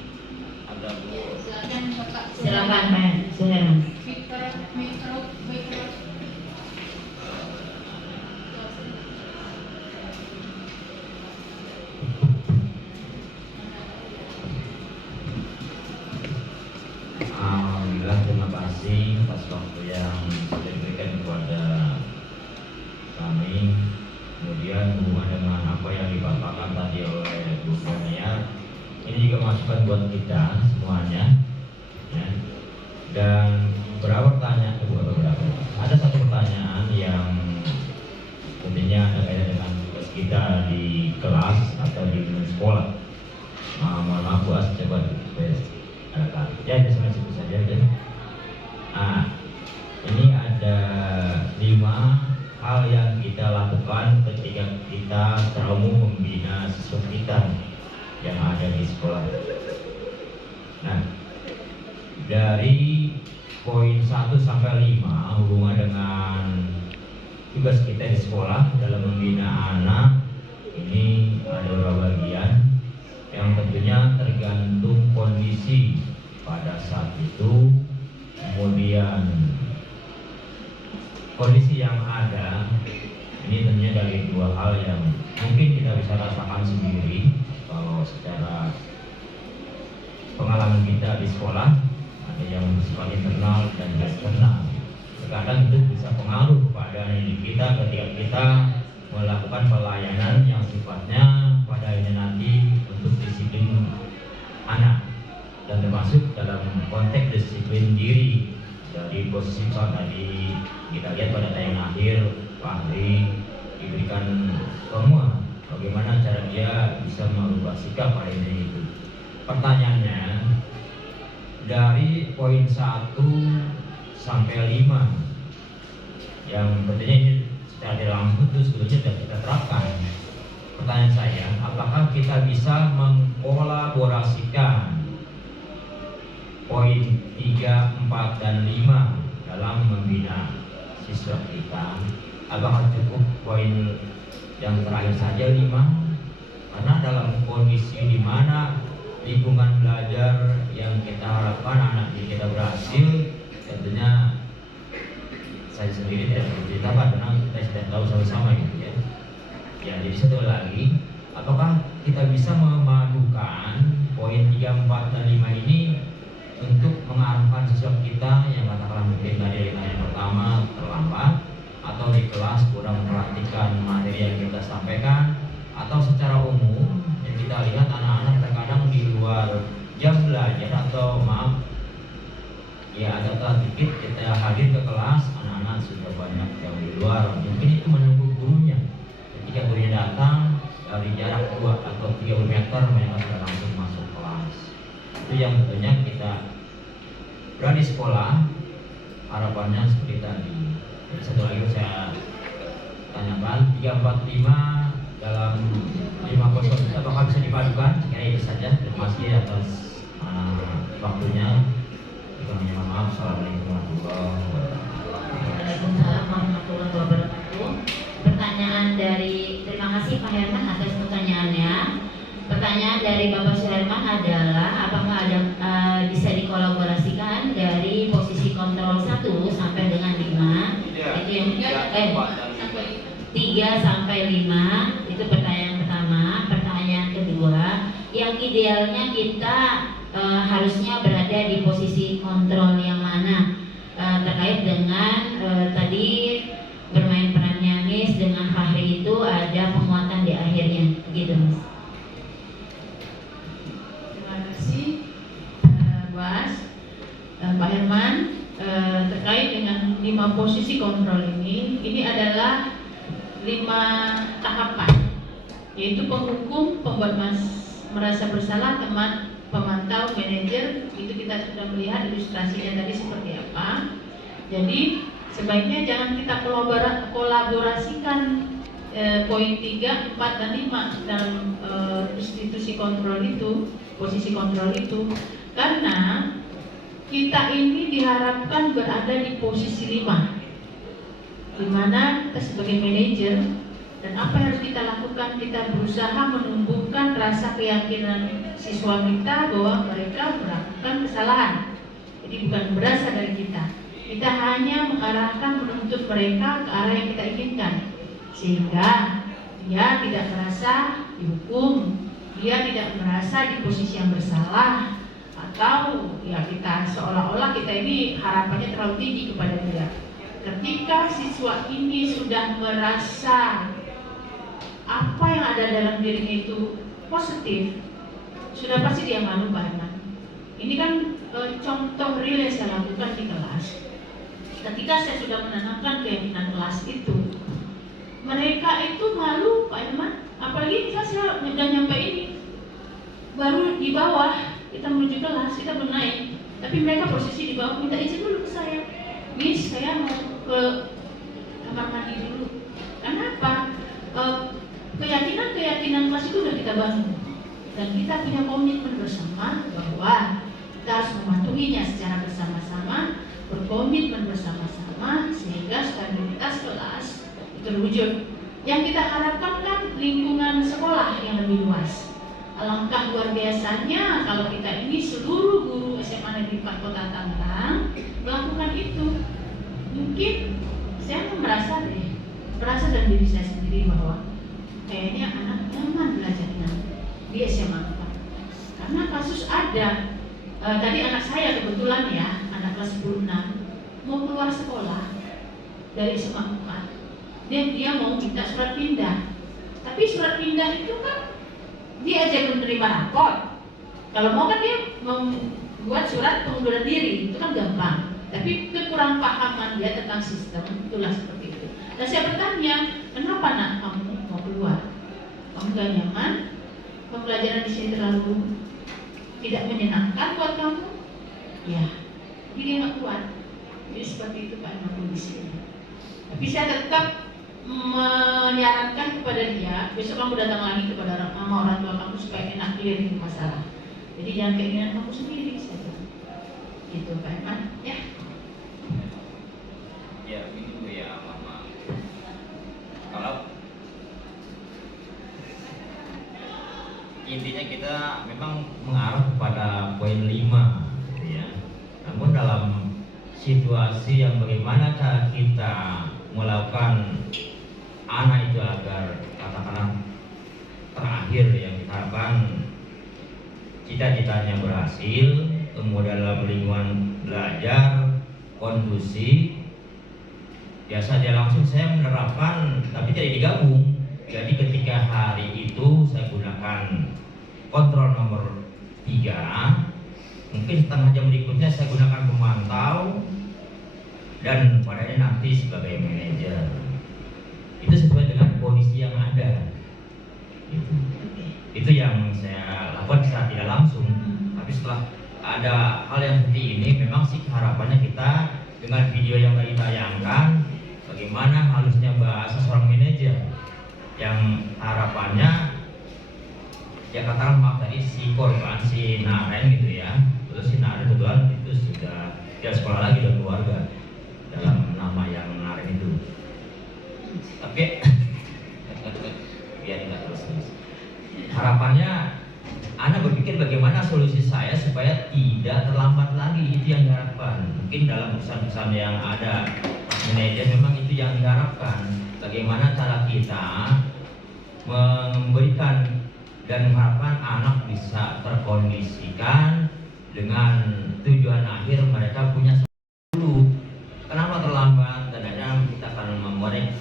Ada Bu. Silakan Bapak. Silakan, Pak Suherman. Mikro. Alhamdulillah, terima kasih atas waktu yang sudah diberikan kepada kami. Kemudian hubungan dengan apa yang dipaparkan tadi oleh Bu Dania, ini juga masukan buat kita semuanya. Ya. Dan beberapa pertanyaan, ada satu pertanyaan yang tentunya ada kaitan dengan tugas kita di kelas atau di sekolah. Mohon maaf Bu As, coba ya itu sebut saja ya. Ini ada 5 hal yang kita lakukan ketika kita mau membina siswa kita yang ada di sekolah. Nah, dari poin 1 sampai 5 hubungan dengan tugas kita di sekolah dalam membina anak, ini ada beberapa bagian yang tentunya tergantung kondisi pada saat itu, kemudian kondisi yang ada. Ini tentunya dari 2 hal yang mungkin kita bisa rasakan sendiri. Kalau secara pengalaman kita di sekolah, ada yang bersifat internal dan eksternal. Terkadang itu bisa pengaruh pada diri kita ketika kita melakukan pelayanan yang sifatnya pada ini nanti untuk disiplin anak, dan termasuk dalam konteks disiplin diri. Dari posisi soal tadi kita lihat pada tayangan akhir, Pak Ahli diberikan semua bagaimana cara dia bisa merubah sikap pada ini itu. Pertanyaannya, dari poin 1 sampai 5 yang tentunya ini secara tidak langsung itu sebetulnya sudah kita terapkan. Pertanyaan saya, apakah kita bisa mengkolaborasikan poin 3, 4, dan 5 dalam membina siswa kita? Apakah cukup poin yang terakhir saja 5? Karena dalam kondisi di mana lingkungan belajar yang kita harapkan anak kita berhasil, tentunya saya sendiri tidak berceritakan karena kita sudah tahu sama-sama gitu ya. Ya, jadi satu lagi, apakah kita bisa memadukan poin 3, 4, dan 5 ini untuk mengarahkan siswa kita yang katakanlah mungkin tadi yang pertama terlambat, atau di kelas kurang memperhatikan materi yang kita sampaikan, atau secara umum yang kita lihat anak-anak terkadang di luar jam belajar atau maaf ya ada dikit kita hadir ke kelas, anak-anak sudah banyak yang di luar, mungkin itu menunggu gurunya. Ketika gurunya datang dari jarak 2 atau 3 meter mereka sudah langsung masuk kelas. Itu yang tentunya kita berada di sekolah harapannya seperti tadi. Jadi satu lagi saya tanyakan, 345 dalam 50 itu apakah bisa dipadukan? Ya itu saja. Terima kasih atas waktunya. Mohon maaf. Assalamualaikum warahmatullahi wabarakatuh. Waalaikumsalam warahmatullahi wabarakatuh. Pertanyaan terima kasih Pak Herman atas pertanyaannya. Pertanyaan dari Bapak Suherman adalah apakah ada bisa dikolaborasikan dari posisi kontrol 1 sampai dengan 5? Itu yang 3 sampai 5 itu pertanyaan pertama. Pertanyaan kedua, yang idealnya kita harusnya berada di posisi kontrol yang mana terkait dengan tadi bermain perannya Miss dengan Fahri itu ada penguatan di akhirnya gitu Mas. Terima kasih Bas Pak Herman. Terkait dengan 5 posisi kontrol ini adalah 5 tahapan, yaitu penghukum, pembuat merasa bersalah, teman, pemantau, manajer. Itu kita sudah melihat ilustrasinya tadi seperti apa. Jadi sebaiknya jangan kita kolaborasikan poin 3, 4, dan 5 dalam institusi kontrol itu, posisi kontrol itu, karena kita ini diharapkan berada di posisi 5, di mana kita sebagai manajer, dan apa yang harus kita lakukan, kita berusaha menumbuhkan rasa keyakinan siswa kita bahwa mereka melakukan kesalahan. Jadi bukan berasal dari kita. Kita hanya mengarahkan, menuntut mereka ke arah yang kita inginkan, sehingga dia tidak merasa dihukum, dia tidak merasa di posisi yang bersalah, atau ya kita seolah-olah kita ini harapannya terlalu tinggi kepada dia. Ketika siswa ini sudah merasa apa yang ada dalam dirinya itu positif, sudah pasti dia malu Pak Herman. Ini kan contoh real yang saya lakukan di kelas. Ketika saya sudah menanamkan keyakinan kelas itu, mereka itu malu Pak Herman. Apalagi saya sudah nyampe ini, baru di bawah kita menuju kelas, kita bernaik, tapi mereka posisi di bawah minta izin dulu ke saya. Miss, saya mau ke kamar mandi dulu. Kenapa? Keyakinan kelas itu sudah kita bangun, dan kita punya komitmen bersama bahwa kita harus mematuhinya secara bersama-sama, berkomitmen bersama-sama sehingga stabilitas kelas itu terwujud. Yang kita harapkan kan lingkungan sekolah yang lebih luas. Alangkah luar biasanya kalau kita ini seluruh guru SMA Negeri 4 Kota Tangerang melakukan itu. Mungkin saya merasa dari diri saya sendiri bahwa kayaknya anak nyaman belajarnya di SMA 4. Karena kasus ada, tadi anak saya kebetulan ya, anak kelas 10-6 mau keluar sekolah dari SMA 4. Dia mau minta surat pindah. Tapi surat pindah itu kan dia aja menerima rapor. Kalau mau kan dia membuat surat pengunduran diri, itu kan gampang. Tapi kekurang pahaman dia tentang sistem, itulah seperti itu. Dan saya bertanya, kenapa nak kamu mau keluar? Kamu gak nyaman? Pembelajaran di sini terlalu tidak menyenangkan buat kamu? Ya, jadi dia nggak kuat. Jadi seperti itu Pak Ibu di sini. Tapi saya tetap menyarankan kepada dia, besok kamu datang lagi kepada orang tua kamu supaya enak clearing masalah. Jadi jangan keinginan kamu sendiri saja. Gitu Pak Iman, ya. Ya, itu ya Mama. Kalau intinya kita memang mengarah kepada poin 5, gitu ya. Namun dalam situasi yang bagaimana cara kita melakukan anak itu agar katakanlah terakhir yang diharapkan cita-citanya berhasil, kemudian dalam lingkungan belajar kondusif, ya saja langsung saya menerapkan tapi tidak digabung. Jadi ketika hari itu saya gunakan kontrol nomor 3, mungkin setengah jam berikutnya saya gunakan pemantau, dan padanya nanti sebagai manajer. Itu sesuai dengan kondisi yang ada. Itu yang saya lakukan secara tidak langsung. Tapi setelah ada hal yang seperti ini, memang sih harapannya kita dengan video yang tadi tayangkan, bagaimana halusnya bahasa seorang manajer yang harapannya ya katakan maaf tadi si korban si Naren gitu ya, terus si Naren kebetulan itu sudah dia sekolah lagi dan keluarga dalam nama yang Naren itu, tapi biar tidak terus. Harapannya Anda berpikir bagaimana solusi saya supaya tidak terlambat lagi, itu yang diharapkan. Mungkin dalam pesan-pesan yang ada manajer memang itu yang diharapkan. Bagaimana cara kita memberikan dan mengharapkan anak bisa terkondisikan dengan tujuan akhir mereka punya dulu. Kenapa terlambat? Kadang-kadang kita akan memorek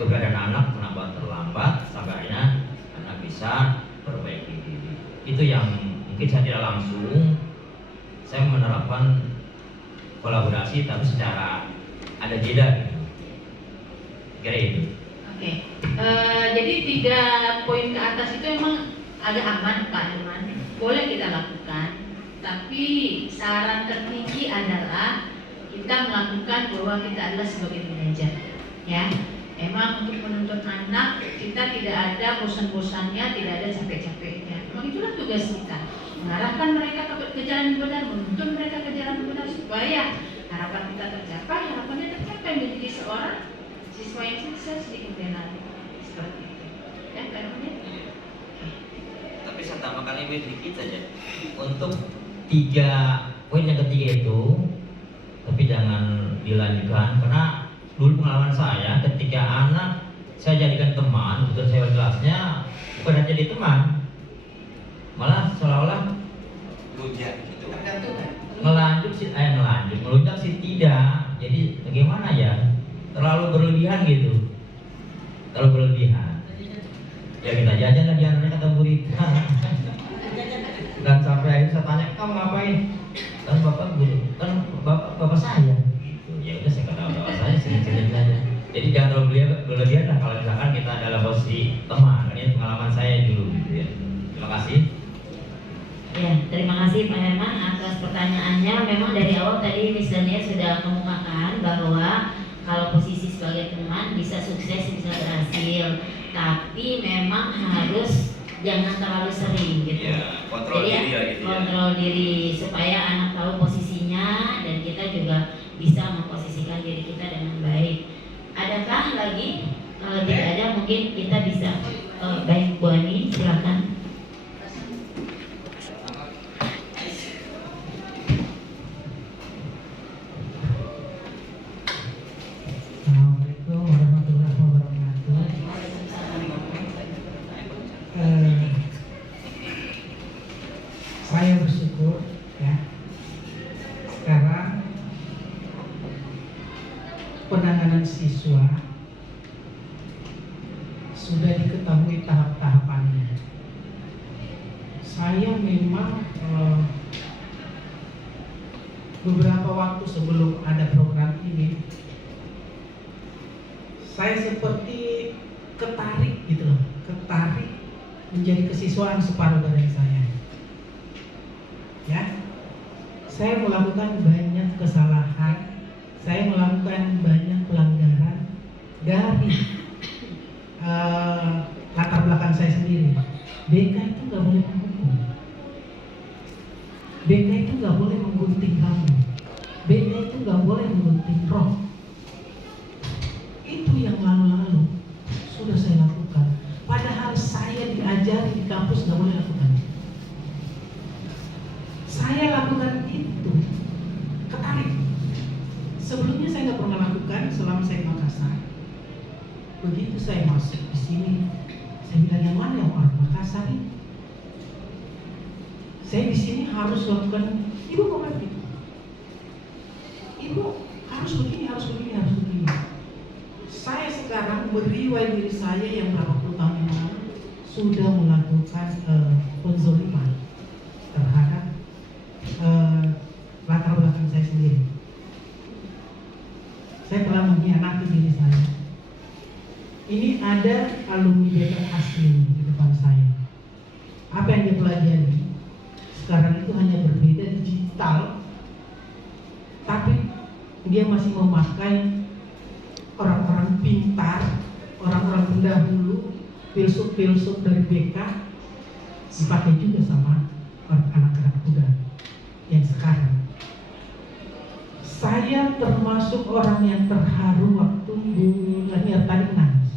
keberadaan anak kenapa terlambat sampai akhirnya anak bisa perbaiki diri. Itu yang mungkin saya tidak langsung saya menerapkan kolaborasi tapi secara ada jeda gitu. Kira itu. Oke. Jadi 3 poin ke atas itu emang agak aman Pak Irman, boleh kita lakukan. Tapi saran tertinggi adalah kita melakukan bahwa kita adalah sebagai manajer, ya. Emang untuk menuntut anak kita tidak ada bosan-bosannya, tidak ada capek-capeknya. Memang itulah tugas kita, mengarahkan mereka ke jalan yang benar, menuntun mereka ke jalan yang benar supaya harapan kita tercapai, harapannya tercapai menjadi seorang siswa yang sukses di kemudian hari. Seperti itu. Ya, kan? Tapi saya tambahkan lebih sedikit saja untuk 3 poin yang ketiga itu, tapi jangan dilanjutkan karena dulu pengalaman saya ketika anak saya jadikan teman, betul saya kelasnya bukan hanya jadi teman, malah seolah-olah melunjak sih tidak. Jadi bagaimana ya, terlalu berlebihan gitu, terlalu berlebihan. Ya kita jajan lah diantaranya kata murid. Dan sampai akhirnya saya tanya, kamu ngapain? Kan bapak guru, kan bapak saya. Ya udah saya kata bapak saya sering-sering aja. Jadi jangan terlalu berlebihan lah kalau misalkan kita dalam posisi teman. Ini pengalaman saya dulu gitu ya. Terima kasih. Ya, terima kasih Pak Herman atas pertanyaannya. Memang dari awal tadi misalnya sudah kemukakan bahwa kalau posisi sebagai teman bisa sukses, bisa berhasil, tapi memang harus jangan terlalu sering gitu. Ya, kontrol jadi diri ya gitu kontrol diri supaya anak tahu posisinya dan kita juga bisa memposisikan diri kita dengan baik. Adakah lagi? Kalau tidak ada mungkin kita bisa baik Bu Ani, silakan. Assalamualaikum warahmatullahi wabarakatuh. Saya bersyukur ya, sekarang penanganan siswa sudah diketahui tahap-tahapannya. Saya memang beberapa waktu sebelum ada program ini, saya seperti ketarik gitu loh, ketarik menjadi kesiswaan separuh dari saya. Ya, saya melakukan banyak kesalahan, saya melakukan banyak pelanggaran dari latar belakang saya sendiri. BK itu nggak boleh menghukum, BK itu nggak boleh menggunting kamu, BK itu nggak boleh menggunting roh. Itu yang lalu-lalu sudah saya lakukan. Padahal saya diajari di kampus nggak boleh lakukan. Saya lakukan itu, ketarik. Sebelumnya saya nggak pernah lakukan selama saya di Makassar. Begitu saya masuk di sini, saya bilang yang mana yang orang Makassar ini? Saya di sini harus lakukan, ibu kok begitu? Ibu harus begini, harus begini, harus begini. Saya sekarang meriwayat diri saya yang berapa puluh tahun yang lalu sudah melakukan penzoliman terhadap latar belakang saya sendiri. Saya telah mengkhianati diri saya. Ini ada alumni BK asli di depan saya. Apa yang dia pelajari sekarang itu hanya berbeda digital, tapi dia masih memakai orang-orang pintar, orang-orang pendahulu filsuf dari BK dipakai juga sama anak-anak muda yang sekarang. Saya termasuk orang yang terharu waktu Bu Dahlia tadi nangis.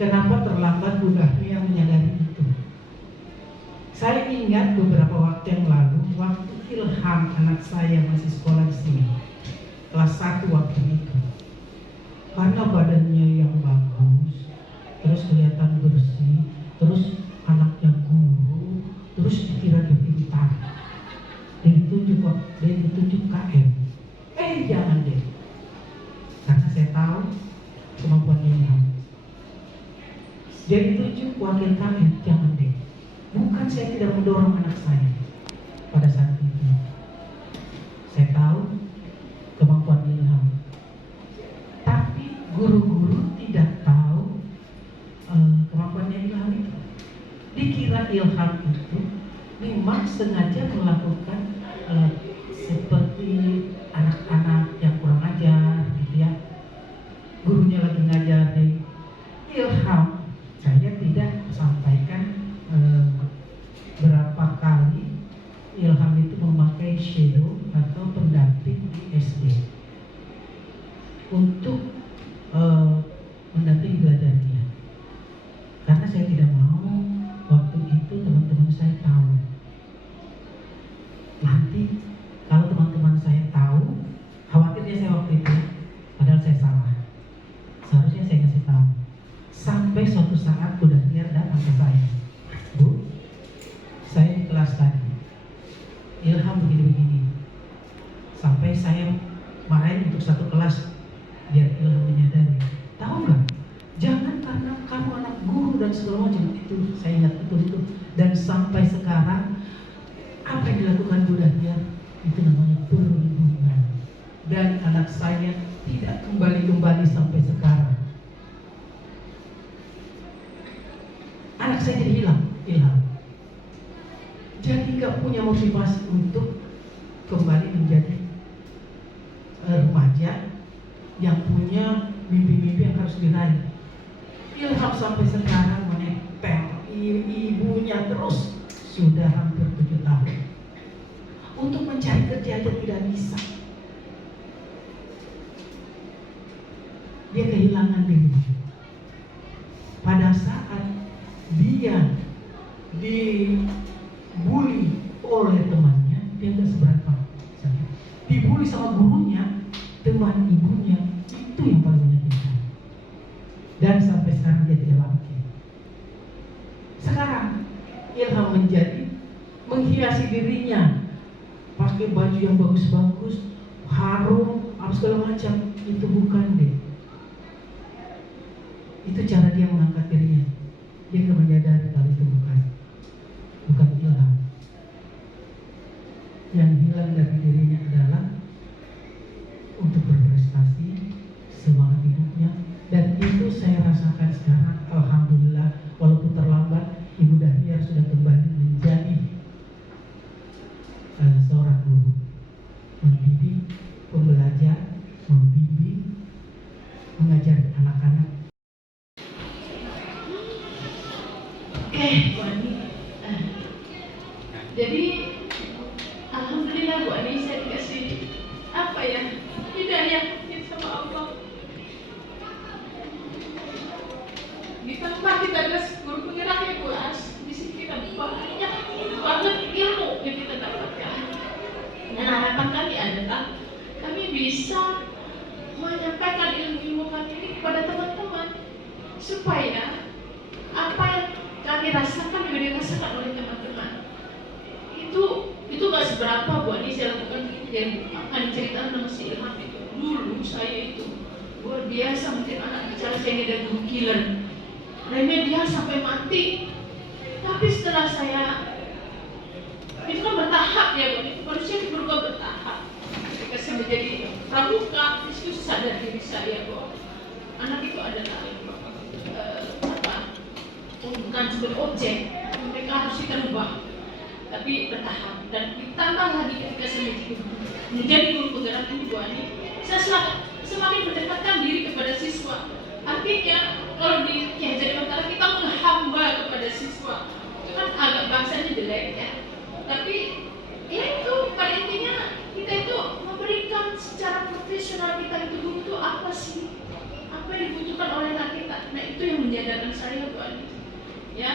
Kenapa terlambat Bu Dahlia menyadari itu? Saya ingat beberapa waktu yang lalu, waktu Ilham anak saya masih sekolah di sini, kelas 1 waktu itu, karena badannya yang bagus, terus kelihatan bersih, terus anaknya guru, terus dikira dia pintar, dia ditunjuk KM. Jangan deh, karena saya tahu kemampuan Ilham. Dia ditunjuk wakil KM, jangan deh. Bukan saya tidak mendorong anak saya pada saat itu. Saya tahu kemampuan Ilham, tapi guru-guru tidak tahu kemampuannya Ilham itu. Dikira Ilham itu memang sengaja melakukan seperti anak-anak yang kurang ajar, gitu ya. Gurunya lagi ngajarin. Ilham, saya tidak sampaikan berapa kali Ilham itu memakai shadow atau pendamping di SD untuk mendampingi belajar dia, karena saya tidak mau waktu itu teman-teman saya tahu. Nanti kalau teman-teman saya tahu, khawatirnya saya waktu itu, padahal saya salah. Seharusnya saya kasih tahu. Sampai suatu saat Bu Dahlia datang ke saya, Bu, saya di kelas tadi, Ilham begini-begini. Sampai saya marahin untuk satu kelas biar Ilham menyadari. Tahu nggak? Jangan karena kamu anak guru dan segala macam itu. Saya ingat itu. Dan sampai sekarang apa yang dilakukan Bu Dahlia itu namanya perlindungan. Dan anak saya tidak kembali sampai sekarang. Anak saya jadi hilang. Jadi nggak punya motivasi untuk kembali menjadi remaja yang punya mimpi-mimpi yang harus diraih. Ilham sampai sekarang menempel ibunya terus, sudah hampir 7 tahun. Untuk mencari kerja aja tidak bisa. Dia kehilangan diri. Pada saat dia dibully oleh temannya, dia nggak seberapa. Dibully sama gurunya, teman ibunya, itu yang paling menyakitkan. Dan sampai sekarang dia tidak bangkit. Sekarang Ilham menjadi menghiasi dirinya, pakai baju yang bagus-bagus, harum, apa segala macam. Itu bukan deh. Itu cara dia mengangkat dirinya. Dia nggak menyadari kalau itu bukan Ilham. Yang hilang dari dirinya adalah untuk berprestasi, semangat hidupnya, dan itu saya rasakan sekarang. Alhamdulillah, walaupun terlambat, Ibu Dahlia sudah kembali menjadi seorang guru, mendidik, pembelajar, membimbing, mengajari anak-anak. Oke, Bu Ani. Jadi alhamdulillah Bu Ani, saya dikasih hidayah sama Allah. Ditambah kita adalah guru penggerak ya Bu As. Di sini kita banyak banget ilmu yang kita dapatkan. Dan harapan kami adalah kami bisa menyampaikan ilmu-ilmu kami ini kepada teman-teman, supaya apa yang kami rasakan juga dirasakan oleh teman-teman. Itu gak seberapa Bu Ani saya lakukan yang akan cerita tentang si Ilham itu. Dulu saya itu luar biasa, mungkin anak bicara saya ini ada guru killer, remedial sampai mati. Tapi setelah saya, itu kan bertahap ya Bu Ani, manusia itu berubah bertahap. Ketika saya menjadi pramuka, itu sadar diri saya bahwa anak itu adalah bukan sebagai objek, mereka harus kita ubah, tapi bertahap. Dan ditambah lagi ketika saya menjadi guru penggerak ini Bu Ani, saya semakin mendekatkan diri kepada siswa. Artinya kalau di jadi antara kita jelek ya. Tapi ya itu pada intinya kita itu memberikan secara profesional kita itu guru itu apa sih? Apa yang dibutuhkan oleh anak kita? Nah itu yang menjadikan saya Bu Andi. Ya,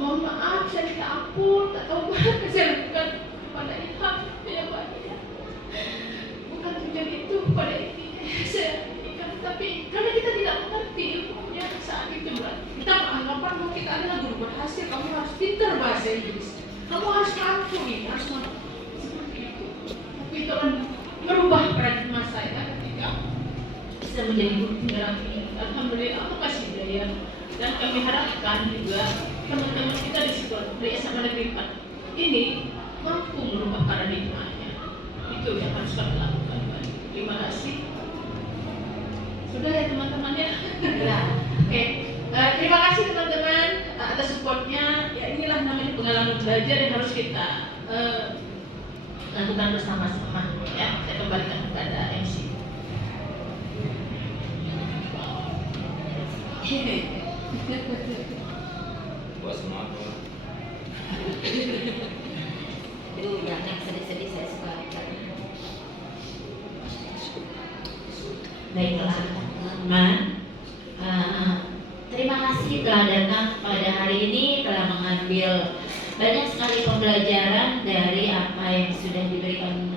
mohon maaf saya minta ampun atau apa saya lakukan pada Ilham ya Bu Andi ya. Bukan tujuan itu pada intinya saya ikan, tapi karena kita tidak mengerti ilmunya saat itu berarti kita beranggapan bahwa kita adalah guru berhasil, kamu harus pintar bahasa Inggris, kamu harus mampu nih, harus mampu seperti itu. Tapi itu akan merubah paradigma saya ketika bisa menjadi guru penggerak ini. Alhamdulillah aku kasih daya, dan kami harapkan juga teman-teman kita di sekolah di SMA Negeri 4 ini mampu merubah paradigmanya. Itu yang harus kami lakukan. Terima kasih. Sudah ya teman-teman ya. Oke. Terima kasih teman-teman atas supportnya. Ya inilah namanya pengalaman belajar yang harus kita lakukan bersama-sama. Ya, saya kembalikan kepada MC. Buat semua tuh. Itu yang sedih-sedih saya suka. Baiklah teman-teman, terima kasih telah datang pada hari ini, telah mengambil banyak sekali pembelajaran dari apa yang sudah diberikan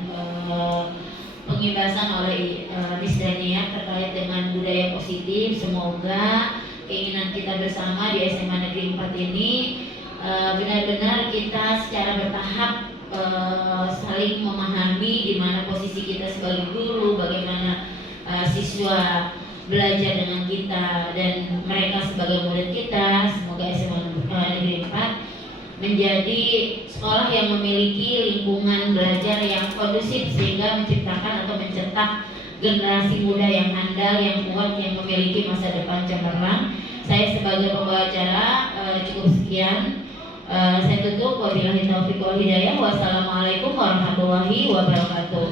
pengibasan oleh Miss Dania terkait dengan budaya positif. Semoga keinginan kita bersama di SMA Negeri 4 ini benar-benar kita secara bertahap saling memahami di mana posisi kita sebagai guru, bagaimana siswa belajar dengan kita dan mereka sebagai murid kita. Semoga SMA Negeri 4 menjadi sekolah yang memiliki lingkungan belajar yang kondusif sehingga menciptakan atau mencetak generasi muda yang handal, yang kuat, yang memiliki masa depan cemerlang. Saya sebagai pembawa acara cukup sekian. Saya tutup. Wabillahi taufiq wal hidayah. Wassalamualaikum warahmatullahi wabarakatuh.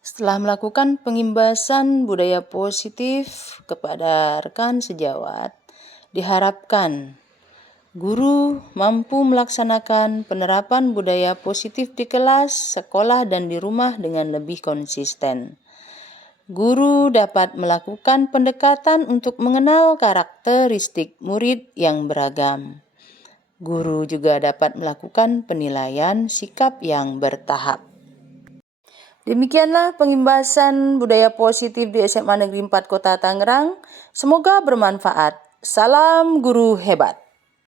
Setelah melakukan pengimbasan budaya positif kepada rekan sejawat, diharapkan guru mampu melaksanakan penerapan budaya positif di kelas, sekolah, dan di rumah dengan lebih konsisten. Guru dapat melakukan pendekatan untuk mengenal karakteristik murid yang beragam. Guru juga dapat melakukan penilaian sikap yang bertahap. Demikianlah pengimbasan budaya positif di SMA Negeri 4 Kota Tangerang. Semoga bermanfaat. Salam guru hebat.